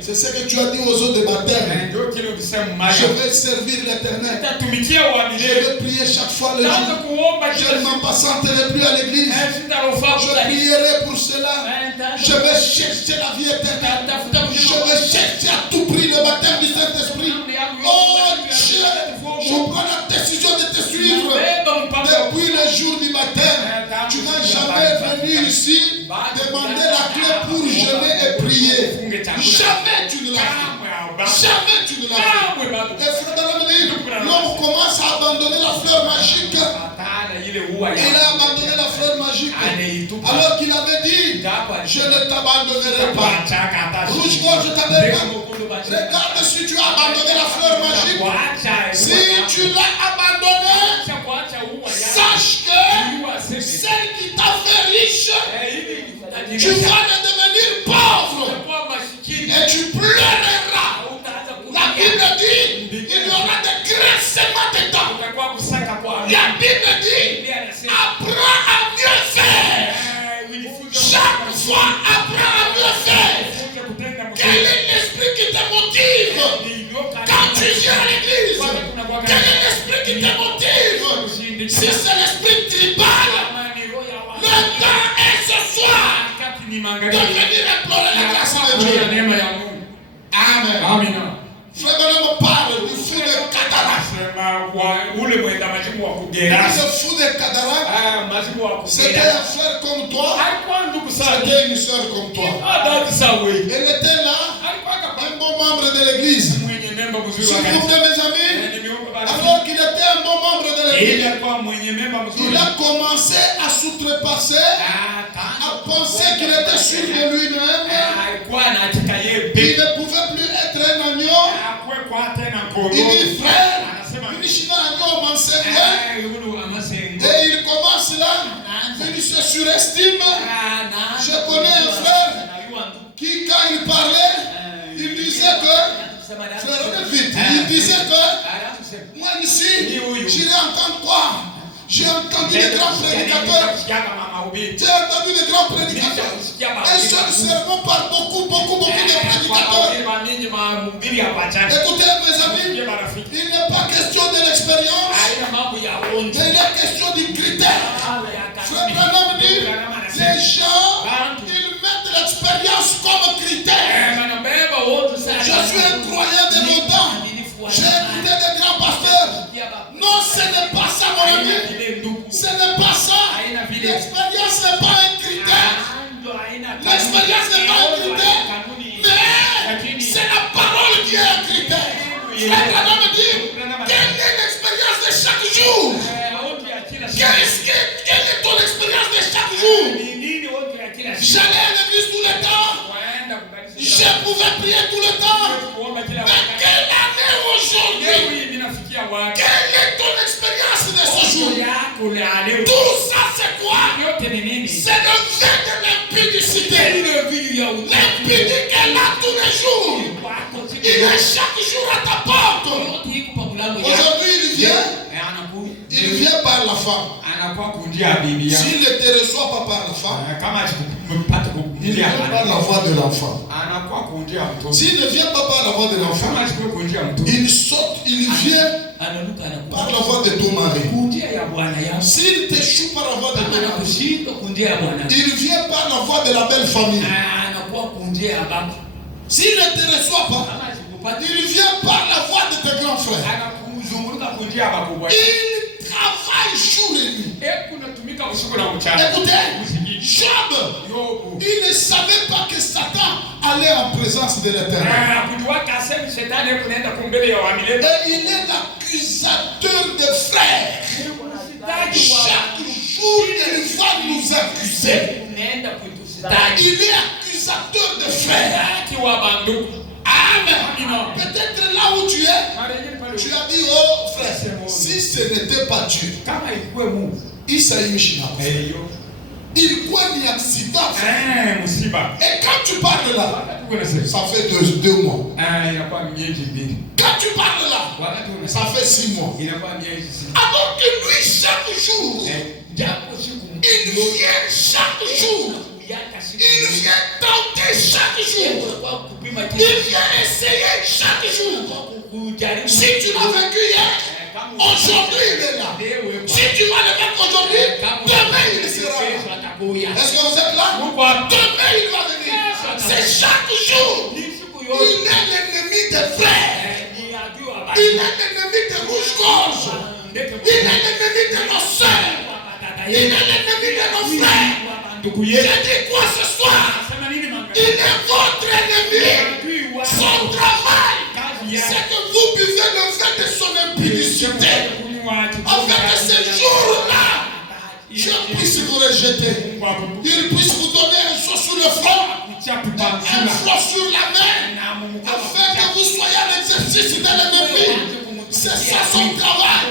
c'est ce que tu as dit aux autres de baptême. Je vais servir l'Éternel. Je vais prier chaque fois le jour. Je ne m'en passerai plus à l'église. Je prierai pour cela. Je vais chercher la vie éternelle. Je vais chercher à tout prix le baptême du Saint-Esprit. Oh Dieu, je prends la décision de te suivre. Depuis le jour du baptême, tu n'as jamais venu ici demander la clé pour jeûner et prier. Jamais tu ne l'as fait. Jamais tu ne l'as fait. Et frère, l'homme commence à abandonner la fleur magique. Il a abandonné la fleur magique. Alors qu'il avait dit, je ne t'abandonnerai pas. Rouge-gorge, je t'avais pas. Regarde si tu as abandonné la fleur magique. Si tu l'as abandonné, sache que celle qui t'a fait riche, tu vas devenir pauvre. Et tu pleureras. La Bible dit, il y aura des graissements dedans. La Bible dit, apprends à mieux faire. Chaque fois, apprends à mieux faire. Quel est l'esprit qui te motive quand tu viens à l'église? Quel est l'esprit qui te motive? Si c'est l'esprit tribal, le temps est ce soir de venir implorer la grâce de Dieu. Amen. Frère Branham parle du fou de cataracte. Le fou de cataracte, c'était un frère comme toi. C'était une soeur comme toi. Elle était là, un bon membre de l'église. S'il vous plaît, mes amis, alors qu'il était un bon membre de l'église, il a commencé à s'outrepasser, à penser qu'il était sûr de lui-même. Il ne pouvait plus être un agneau. Il dit, frère, et il commence là, il se surestime. Je connais un frère qui, quand il parlait, il disait que, il disait que, moi ici, j'irai entendre quoi? J'ai entendu des grands prédicateurs. J'ai entendu des grands prédicateurs. Un seul sermon par beaucoup de prédicateurs. Écoutez, mes amis, il n'est pas question de l'expérience, mais il est question du critère. Frère Branham dit, les gens, ils mettent l'expérience comme critère. Je suis un croyant de mon temps. J'ai écouté des grands pasteurs. Non, ce n'est pas ça, mon ami. Ce n'est pas ça. L'expérience n'est pas un critère. L'expérience n'est pas un critère. Mais c'est la parole qui est un critère. Frère Branham me dit, quelle est l'expérience de chaque jour? Quelle est ton expérience de chaque jour? J'allais à l'église tout le temps. Je pouvais prier tout le temps. Mais quelle année aujourd'hui? Quelle est ton expérience de ce jour? Tout ça c'est quoi? C'est le vin de l'impudicité. L'impudique est là tous les jours. Il est chaque jour à ta porte. Aujourd'hui il vient par la femme. S'il ne te reçoit pas par la femme, il vient par la voix de l'enfant. S'il ne vient pas par la voix de l'enfant, il saute, il vient par la voix de ton mari. S'il t'échoue par la voix de ton mari, il vient par la voix de la belle famille. S'il ne te reçoit pas, il vient par la voix de tes grands frères. Il travaille jour et nuit. Écoutez, Job, il ne savait pas que Satan allait en présence de l'Éternel. Et il est l'accusateur des frères. Chaque jour, il va nous accuser. Il est accusateur des frères. Amen. Peut-être là où tu es, tu as dit, oh frère, si ce n'était pas Dieu, il quoi ni accident. Et quand tu parles là, ça fait 2 mois. Quand tu parles là, ça fait 6 mois. Alors que lui, chaque jour, il vient chaque jour. Il vient tenter chaque jour. Il vient essayer chaque jour. Si tu l'as vaincu hier, aujourd'hui il est là. Si tu vas le vaincre aujourd'hui, demain il sera là. Est-ce que vous êtes là? Demain il va venir. C'est chaque jour. Il est l'ennemi des frères. Il est l'ennemi des rouges-gorges. Il est l'ennemi de nos soeurs. Il est l'ennemi de nos frères. Je dis quoi ce soir? Il est votre ennemi. Son travail, c'est que vous buvez le vin de son impudicité. Afin que ce jour-là, je puisse vous rejeter. Il puisse vous donner un saut sur le front, un flot sur la main, afin que vous soyez à l'exercice de l'ennemi. C'est ça son travail.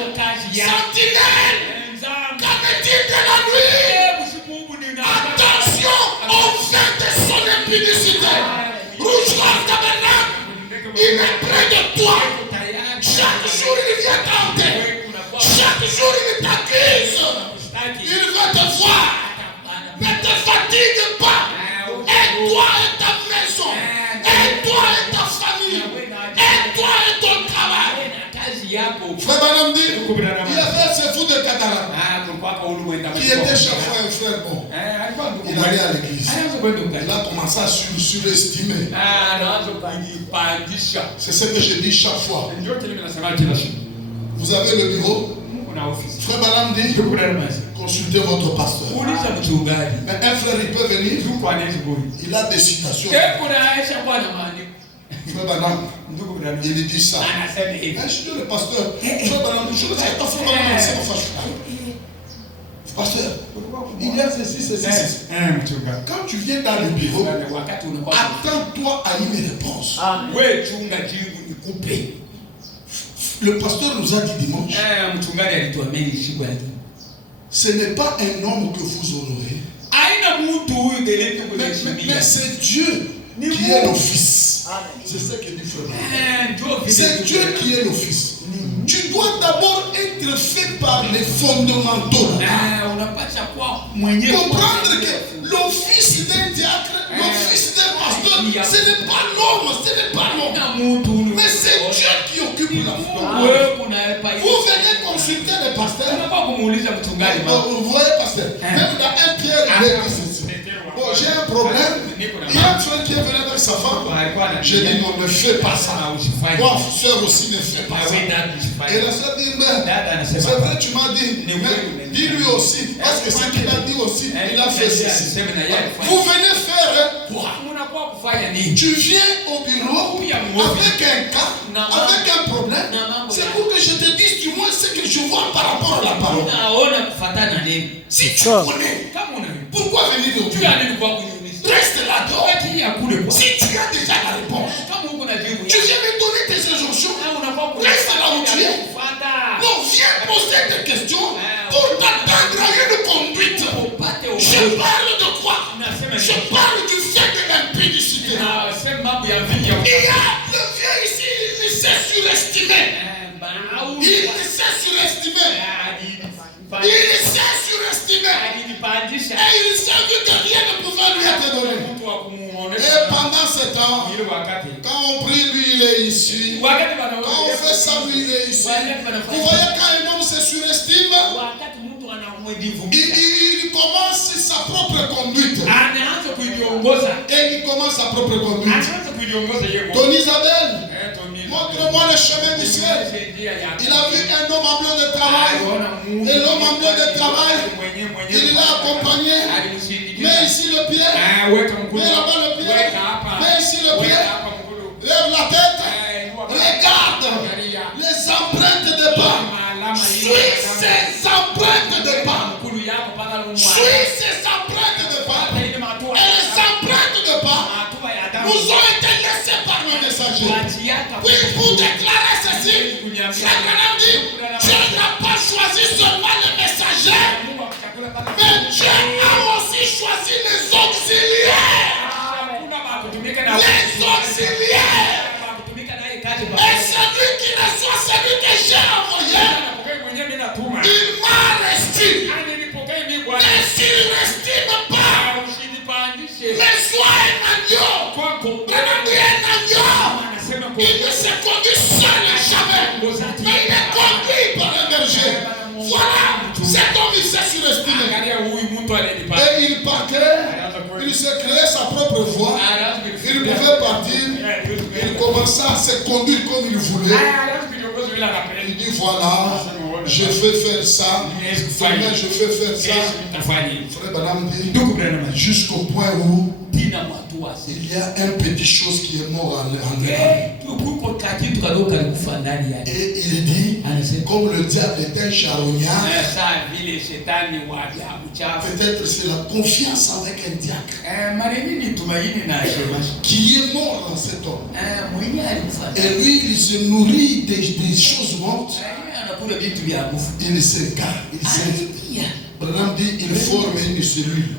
Sentinelle, qu'avait-il de la nuit? Attention au vin de son impudicité. Rouge-gorge tabernacle, il est près de toi. Chaque jour il vient tenter. Chaque jour il t'accuse. Il veut te voir. Ne te fatigue pas. Aide-toi et ta maison. Aide-toi et ta famille. Aide-toi et ton travail. Frère Branham dit, il y avait ce fou de Catara qui était chaque fois un frère bon. Il allait à l'église. Il a commencé à surestimer. C'est ce que je dis chaque fois. Vous avez le bureau. Frère Branham dit, consultez votre pasteur. Mais un frère, il peut venir. Il a des citations. Frère Branham, il dit ça. Je suis le pasteur. Frère Branham, je veux dire, pasteur, il y a ceci. Quand tu viens dans le bureau, attends-toi à une réponse. Le pasteur nous a dit dimanche, ce n'est pas un homme que vous honorez, mais c'est Dieu qui est le Fils. C'est ce que dit frère. C'est Dieu qui est le Fils. Tu dois d'abord être fait par les fondamentaux. Comprendre que l'office d'un diacre, l'office d'un pasteur, ce n'est pas l'homme, mais c'est Dieu qui occupe la foi. Vous venez consulter le pasteur. Vous voyez, pasteur, même dans 1 Pierre, il est dit ceci. Bon, j'ai un problème. Il y a un frère qui est venu avec sa femme. J'ai dit non, ne fais pas ça. Toi, soeur aussi, ne fais pas ça. Et la soeur dit, mais c'est vrai, tu m'as dit. Mais dis-lui aussi. Parce que ce qu'il a dit aussi, il a fait ceci. Vous venez faire quoi? Tu viens au bureau avec un cas, avec un problème. C'est pour que je te dise du moins ce que je vois par rapport à la parole. Si tu connais, pourquoi venir au bureau? Reste là-dedans. Si tu as déjà la réponse, tu viens me donner tes injonctions. Reste là où tu es. Non, viens poser des questions pour t'attendre à une conduite. Je parle de quoi? Je parle du fait de l'impudicité. Il y a le vieux ici, il s'est surestimé. Il s'est surestimé. Il s'est surestimé. Et il s'est vu que rien ne pouvait lui être donné. Et pendant ce temps, quand on prie, lui il est ici. Quand on fait ça, lui il est ici. Vous voyez, quand un homme se surestime, il commence sa propre conduite. Et il commence sa propre conduite. Ton Isabelle, montre-moi le chemin du ciel. Il a vu un homme en bleu de travail. Et l'homme en bleu de travail, il l'a accompagné. Mets ici le pied. Mets là-bas le pied. Mets ici le pied. Lève la tête. Regarde les empreintes de pas. Suis ces empreintes de pas. Suis ces empreintes de pas. Et les empreintes de pas nous ont été laissées par nos messagers. Puis pour déclarer ceci, Frère Branham dit, Dieu n'a pas choisi seulement les messagers, mais Dieu a aussi choisi les auxiliaires. Mais sois un agneau. Branham dit un agneau. Il ne se conduit seul jamais. Mais il est conduit par un berger. Voilà, cet homme il s'est surestimé. Et il partait, il se créait sa propre voie. Il pouvait partir, il commença à se conduire comme il voulait. Il dit voilà, je vais faire ça, demain je vais faire ça. Frère Branham dit, jusqu'au point où il y a une petite chose qui est morte en lui. Et il dit, comme le diable est un charognard, peut-être c'est la confiance avec un diacre qui est mort dans cet homme. Et lui, il se nourrit des choses mortes. Il s'écarte. Branham dit, il forme une cellule.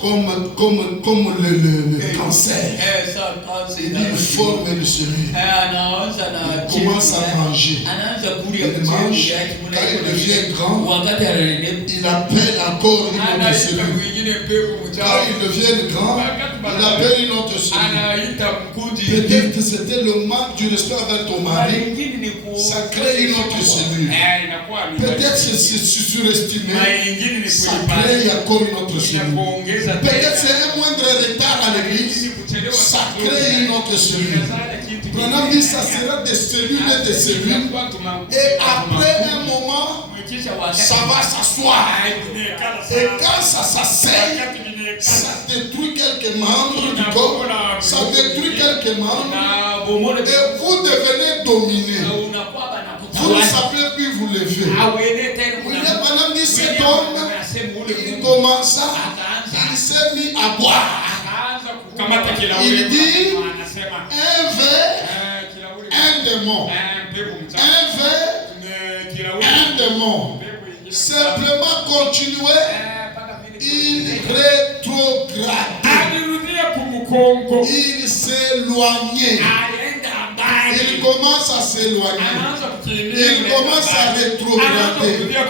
Comme le cancer. Il forme une cellule. Il commence à manger. Il mange. Quand il devient grand, il appelle encore une autre cellule. Quand il devient grand, il appelle une autre cellule. Peut-être que c'était le manque du respect avec ton mari. Ça crée une autre cellule. Peut-être que c'est surestimé. Ça crée encore une autre cellule. Peut-être c'est un moindre retard à l'église. Ça crée une autre cellule. Branham dit ça sera des cellules et des cellules. Et après un moment, ça va s'asseoir. Et quand ça s'asseye, ça détruit quelques membres du corps. Ça détruit quelques membres. Et vous devenez dominé. Vous ne savez plus vous lever. Branham dit cet homme, il commença, il s'est mis à boire. Il dit un verre, un démon. Un verre, un démon. Simplement continuer, il rétrogradait. Il s'éloignait. Il commence à s'éloigner. Il commence à rétrograder. Un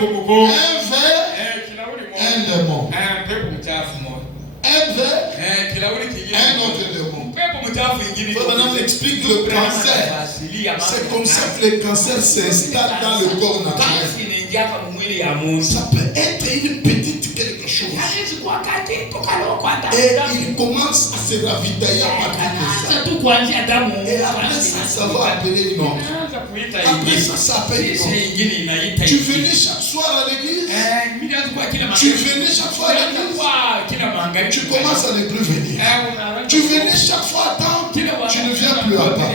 verre, un démon. Un verre, un autre démon. Maintenant, on explique le cancer. C'est comme ça que le cancer s'installe dans le corps naturel. Ça peut être une petite quelque chose. Et il commence à se ravitailler à partir de ça. Et après ça va appeler une autre. Après ça s'appelle une autre. Tu venais chaque soir à l'église. Tu venais chaque fois à l'église. Tu commences à ne plus venir. Tu venais chaque fois à temps. Tu ne viens plus à temps.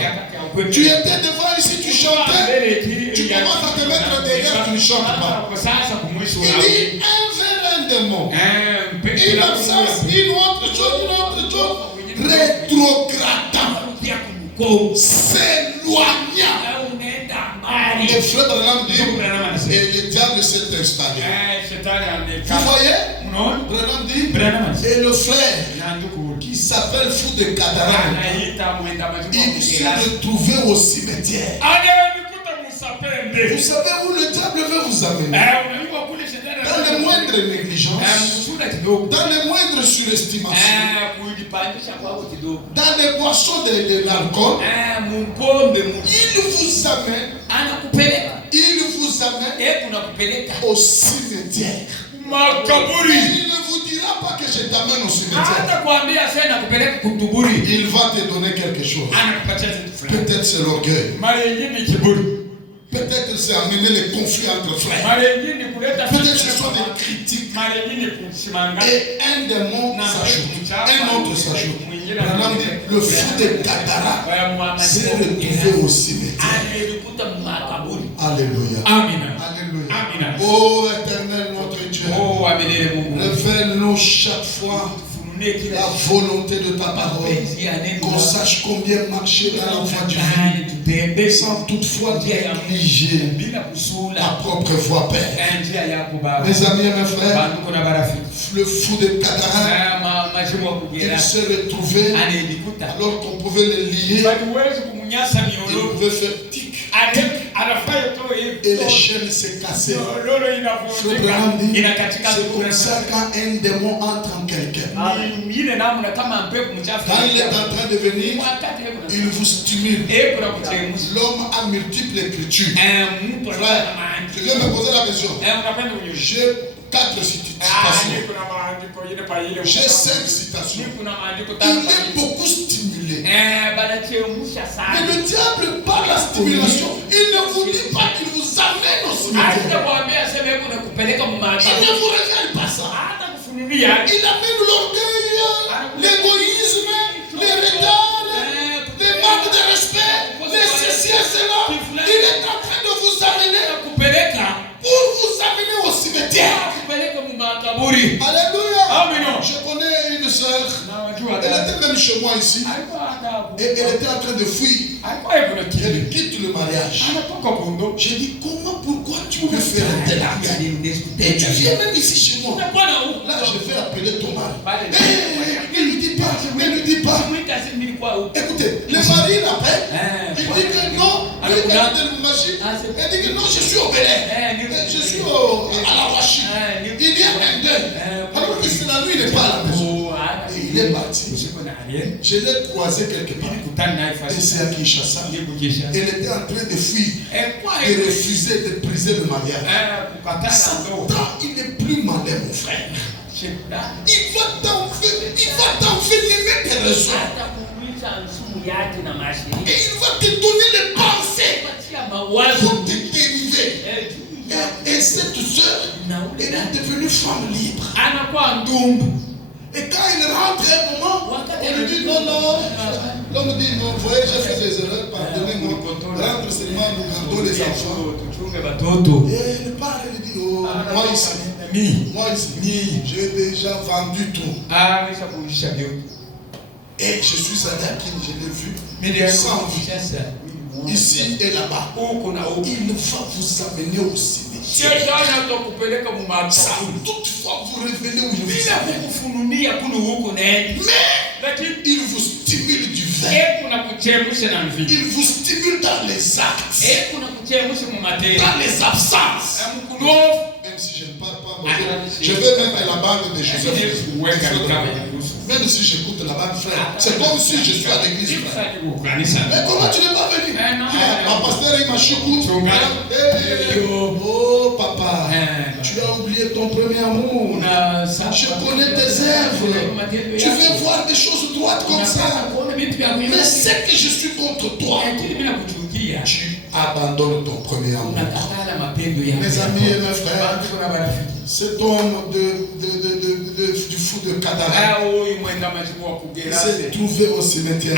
Tu étais devant ici, tu chantais. Tu commences à te mettre derrière, tu ne chantes pas. Il dit un verre, un démon. Une absence, une autre chose, rétrogradant, s'éloignant. Et frère Branham dit, et le diable s'est installé. Vous voyez? Branham dit, et le frère qui s'appelle Fou de Cadara, il s'est retrouvé au cimetière. Vous savez où le diable veut vous amener? Dans les moindres négligences, dans les moindres surestimations, dans les boissons de l'alcool. Il vous amène au cimetière. Il ne vous dira pas que je t'amène au cimetière. Il va te donner quelque chose. Peut-être c'est l'orgueil. Peut-être c'est amener les conflits entre frères. Peut-être ce sont des critiques. Et un démon s'ajoute. Un autre s'ajoute. Le fou de Gadara s'est retrouvé au cimetière. Alléluia. Alléluia. Oh éternel notre Dieu. Révèle-nous chaque fois la volonté de ta parole, qu'on sache combien marcher dans la voie divine, sans toutefois négliger ta propre voie, Père. Mes amis et mes frères, le fou de Gadara, il s'est retrouvé alors qu'on pouvait le lier, il pouvait faire tic. Et et les chaînes se cassaient. Frère Branham dit, c'est comme ça quand un démon entre en quelqu'un. Quand il est en train de venir, il vous stimule. L'homme a multiples écritures. Frère, je vais me poser la question. J'ai 4 citations. J'ai 5 citations. Il est beaucoup stimulé. Mais le diable, par la stimulation, il ne vous dit pas qu'il vous amène au cimetière. Il ne vous révèle pas ça. Il amène l'orgueil, l'égoïsme, les retards, les manques de respect, les ceci et cela. Il est en train de vous amener pour vous amener au cimetière. Alléluia. Je connais une soeur. Elle était même chez moi ici. Et elle était en train de fuir. Elle quitte le mariage. J'ai dit, pourquoi tu peux faire un tel acte? Et tu viens même ici chez moi. Là, je vais appeler ton mari. Ne lui dis pas, ne lui dis pas. Écoutez, le mari l'appelle. Il dit que non. Il regarde le machine. Elle dit que non, je suis au Bénin. Je suis à la Rachid. Il y a un deuil. Alors que c'est la nuit, il n'est pas à la maison. Et il est parti. Je l'ai croisé quelque part. Et c'est à Kinshasa. Elle était en train de fuir. Et refuser de briser le mariage. Satan, il n'est plus malin, mon frère. Il va t'envenimer tes raisons. Et il va te donner les pensées pour te dériver. Et cette soeur, elle est devenue femme libre. Et quand il rentre un moment, on lui dit non, non. L'homme dit non, voyez, j'ai fait des erreurs, pardonnez-moi. Rentre seulement, nous gardons les enfants. Et elle parle, elle dit oh, moi ici, j'ai déjà vendu tout. Et je suis allé à Kin, je l'ai vu, sans vie. Ici et là-bas, il va vous amener au cimetière. Ça, toutefois, vous révélez où il vous amène. Mais il vous stimule du verbe. Il vous stimule dans les actes, dans les absences. Même si je ne parle pas, je vais même à la bande de Joseph. Même si j'écoute la bande, frère, c'est comme si je suis à l'église, frère. Mais comment tu n'es pas venu? Ma pasteur, il m'a choucou. Oh, papa, tu as oublié ton premier amour. Je connais tes œuvres. Tu veux voir des choses droites comme ça. Mais c'est que je suis contre toi. Tu abandonnes ton premier amour. Mes amis et mes frères, cet homme du fou de Kadara, il s'est trouvé au cimetière.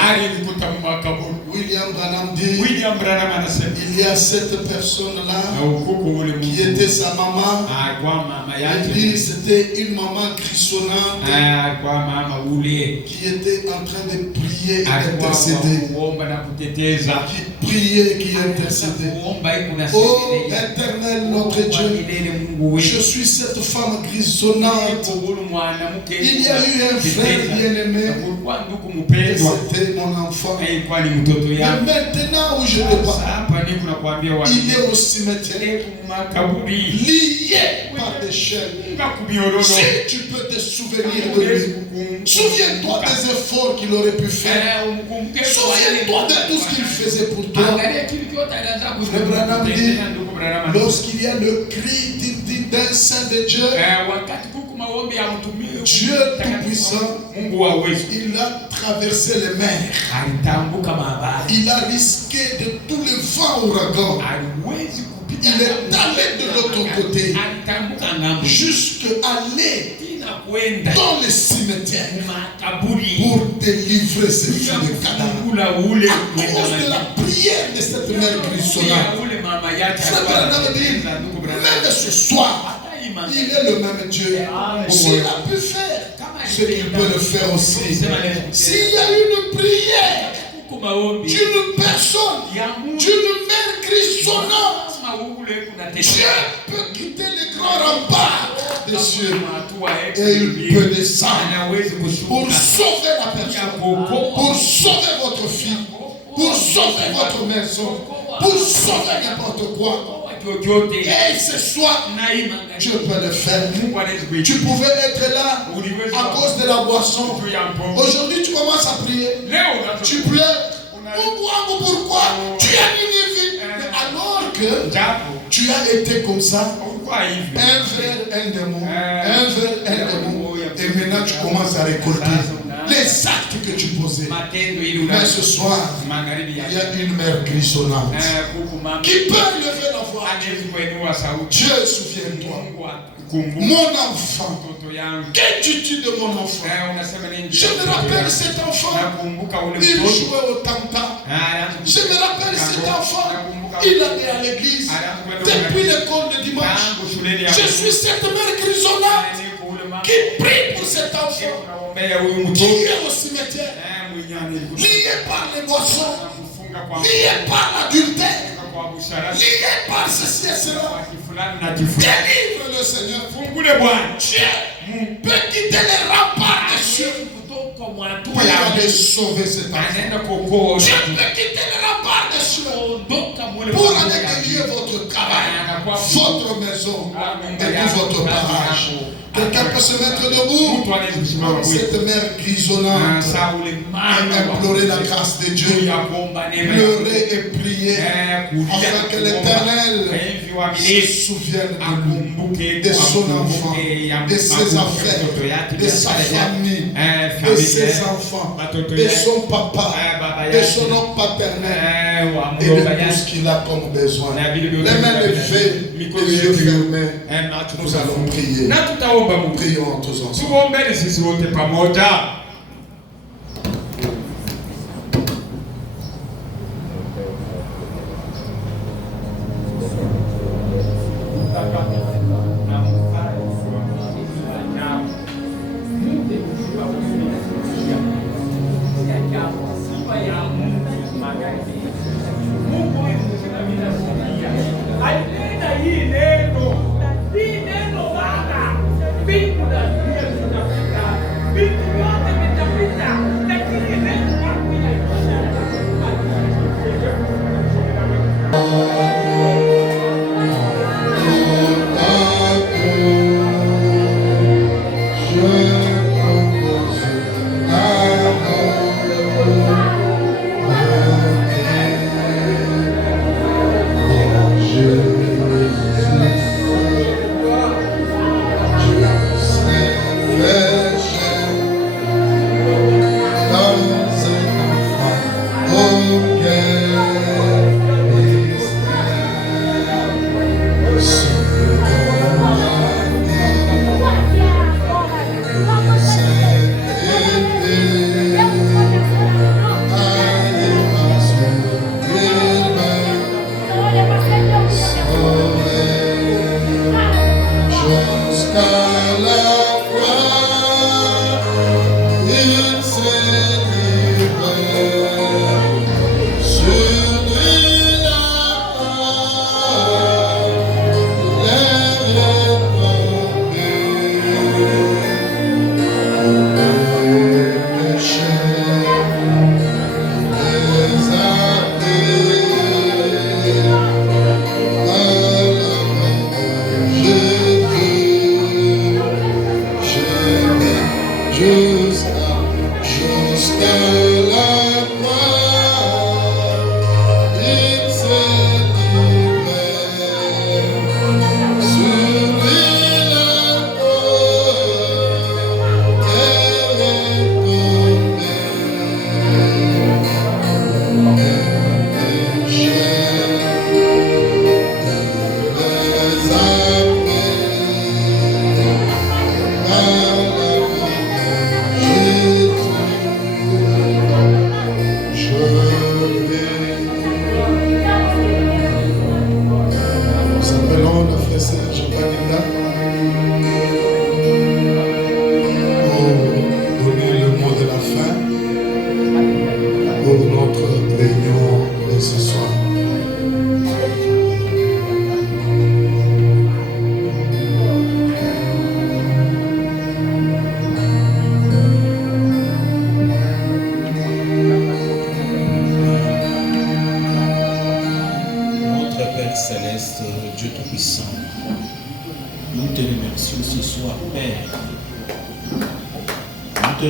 William Branham dit, il y a cette personne-là qui était sa maman. Il dit c'était une maman crissonnante qui était en train de prier et d'intercéder. Qui priait, qui intercédait. Oh éternel notre Dieu, je suis cette femme grisonnante. Il y a eu un frère bien-aimé et c'était mon enfant. Mais maintenant où je te parle, il est au cimetière, lié par des chaînes. Si tu peux te souvenir de lui, souviens-toi des efforts qu'il aurait pu faire. Souviens-toi de tout ce qu'il faisait pour toi. Frère Branham dit, lorsqu'il y a le cri d'un saint de Dieu, Dieu tout-puissant, il a traversé les mers. Il a risqué de tous les vents ouragans. Il est allé de l'autre côté jusqu'à aller dans les cimetières pour délivrer ces filles de cadavres. À cause de la prière de cette mère grissonnante. Frère Branham dit, même ce soir, il est le même Dieu. S'il a pu faire ce qu'il peut le faire aussi. S'il y a une prière d'une personne, d'une mère grissonnante, Dieu peut quitter les grands remparts des cieux et il peut descendre pour sauver la personne, pour sauver votre fille, pour sauver votre maison, pour sauver n'importe quoi. Et ce soir, Dieu peut le faire. Tu pouvais être là à cause de la boisson. Aujourd'hui, tu commences à prier. Tu pleures. Pourquoi? Tu as une vie. Mais alors que tu as été comme ça, un verre, un démon, un verre, un démon. Et maintenant, tu commences à récolter les actes que tu posais. Mais ce soir, il y a une mère grisonnante qui peut lever la voix. Dieu, souviens-toi. Mon enfant, que dis-tu de mon enfant? Je me rappelle cet enfant, il jouait au tam-tam. Je me rappelle cet enfant, il allait à l'église depuis l'école de dimanche. Je suis cette mère grisonnante qui prie pour cet enfant qui est au cimetière, lié par les boissons, lié par l'adultère, lié par ceci et cela. Délivre le Seigneur. Dieu peut quitter les remparts des cieux pour aller sauver cet enfant. Dieu peut quitter les remparts des cieux pour aller gagner votre travail, votre maison et tout votre barrage. Quelqu'un peut se mettre debout. Cette mère grisonnante a imploré la grâce de Dieu, pleurer et prier afin que l'Éternel se souvienne de lui, de son enfant, de ses affaires, de sa famille, de ses enfants, de son papa, de son homme paternel et de tout ce qu'il a comme besoin. Les mains levées, les yeux fermés, nous allons prier. Prions tous ensemble.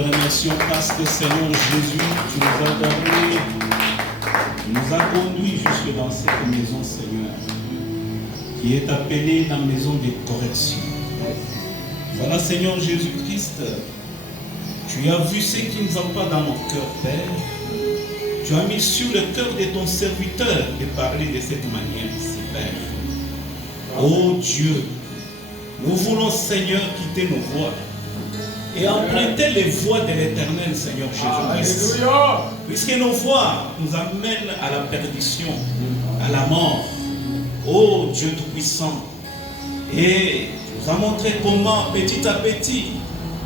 remercions parce que Seigneur Jésus, tu nous as donné, tu nous as conduits jusque dans cette maison, Seigneur, qui est appelée la maison de correction. Voilà, Seigneur Jésus-Christ, tu as vu ce qui ne va pas dans mon cœur, Père. Tu as mis sur le cœur de ton serviteur de parler de cette manière ici, Père. Oh Dieu, nous voulons, Seigneur, quitter nos voies et emprunter les voies de l'Éternel, Seigneur Jésus-Christ. Puisque nos voies nous amènent à la perdition, à la mort. Oh Dieu Tout-Puissant. Et tu nous as montré comment, petit à petit,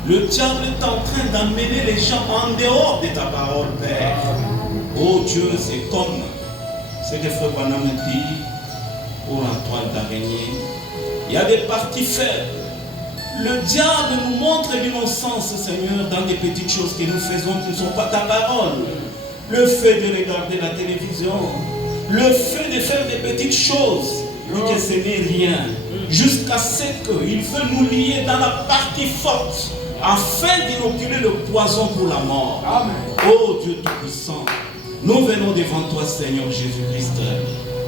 le diable est en train d'amener les gens en dehors de ta parole, Père. Oh Dieu, c'est comme ce que Frère Branham dit pour la toile d'araignée. Il y a des parties faibles. Le diable nous montre l'innocence, Seigneur, dans des petites choses que nous faisons qui ne sont pas ta parole. Le fait de regarder la télévision, le fait de faire des petites choses, et que ce n'est rien. Jusqu'à ce qu'il veut nous lier dans la partie forte, afin d'inoculer le poison pour la mort. Amen. Oh Dieu Tout-Puissant, nous venons devant toi, Seigneur Jésus-Christ,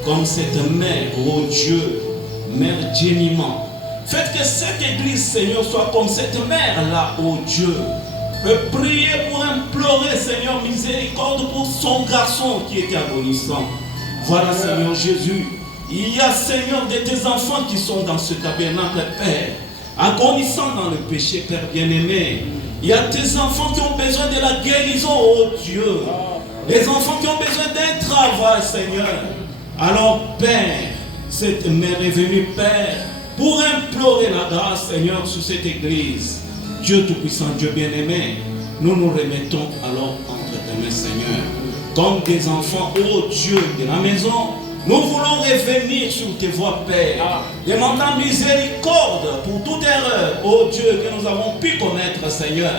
comme cette mère, oh Dieu, Mère Géniment. Faites que cette église, Seigneur, soit comme cette mère-là, oh Dieu. Peut prier pour implorer, Seigneur, miséricorde pour son garçon qui était agonissant. Voilà, Seigneur Jésus. Il y a, Seigneur, de tes enfants qui sont dans ce tabernacle, Père, agonissant dans le péché, Père bien-aimé. Il y a tes enfants qui ont besoin de la guérison, oh Dieu. Les enfants qui ont besoin d'un travail, Seigneur. Alors, Père, cette mère est venue, Père, pour implorer la grâce, Seigneur, sur cette église. Dieu Tout-Puissant, Dieu bien-aimé, nous nous remettons alors entre tes mains, Seigneur. Comme des enfants, oh Dieu, de la maison, nous voulons revenir sur tes voies, Père, demandant miséricorde pour toute erreur, oh Dieu, que nous avons pu commettre, Seigneur.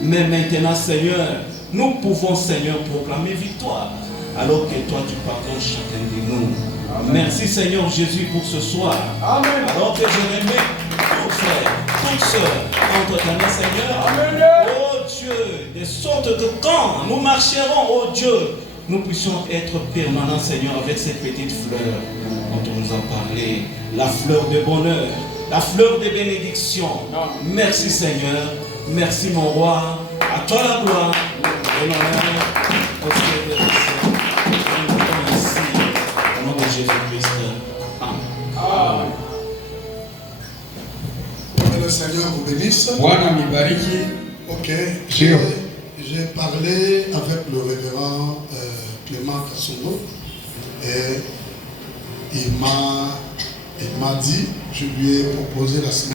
Mais maintenant, Seigneur, nous pouvons, Seigneur, proclamer victoire, alors que toi, tu pardonnes chacun de nous. Amen. Merci, Seigneur Jésus, pour ce soir. Amen. Alors que je remets tout frère, toute soeur, entre tes mains, Seigneur. Amen. Oh Dieu, de sorte que quand nous marcherons, oh Dieu, nous puissions être permanents, Seigneur, avec cette petite fleur dont on nous a parlé, la fleur de bonheur, la fleur de bénédiction. Merci, Seigneur. Merci, mon roi. À toi la gloire et l'honneur. Merci. Au nom de Jésus-Christ. Amen. Que le Seigneur vous bénisse. Ok. J'ai parlé avec le révérend Clément Kassono et il m'a dit, je lui ai proposé la semaine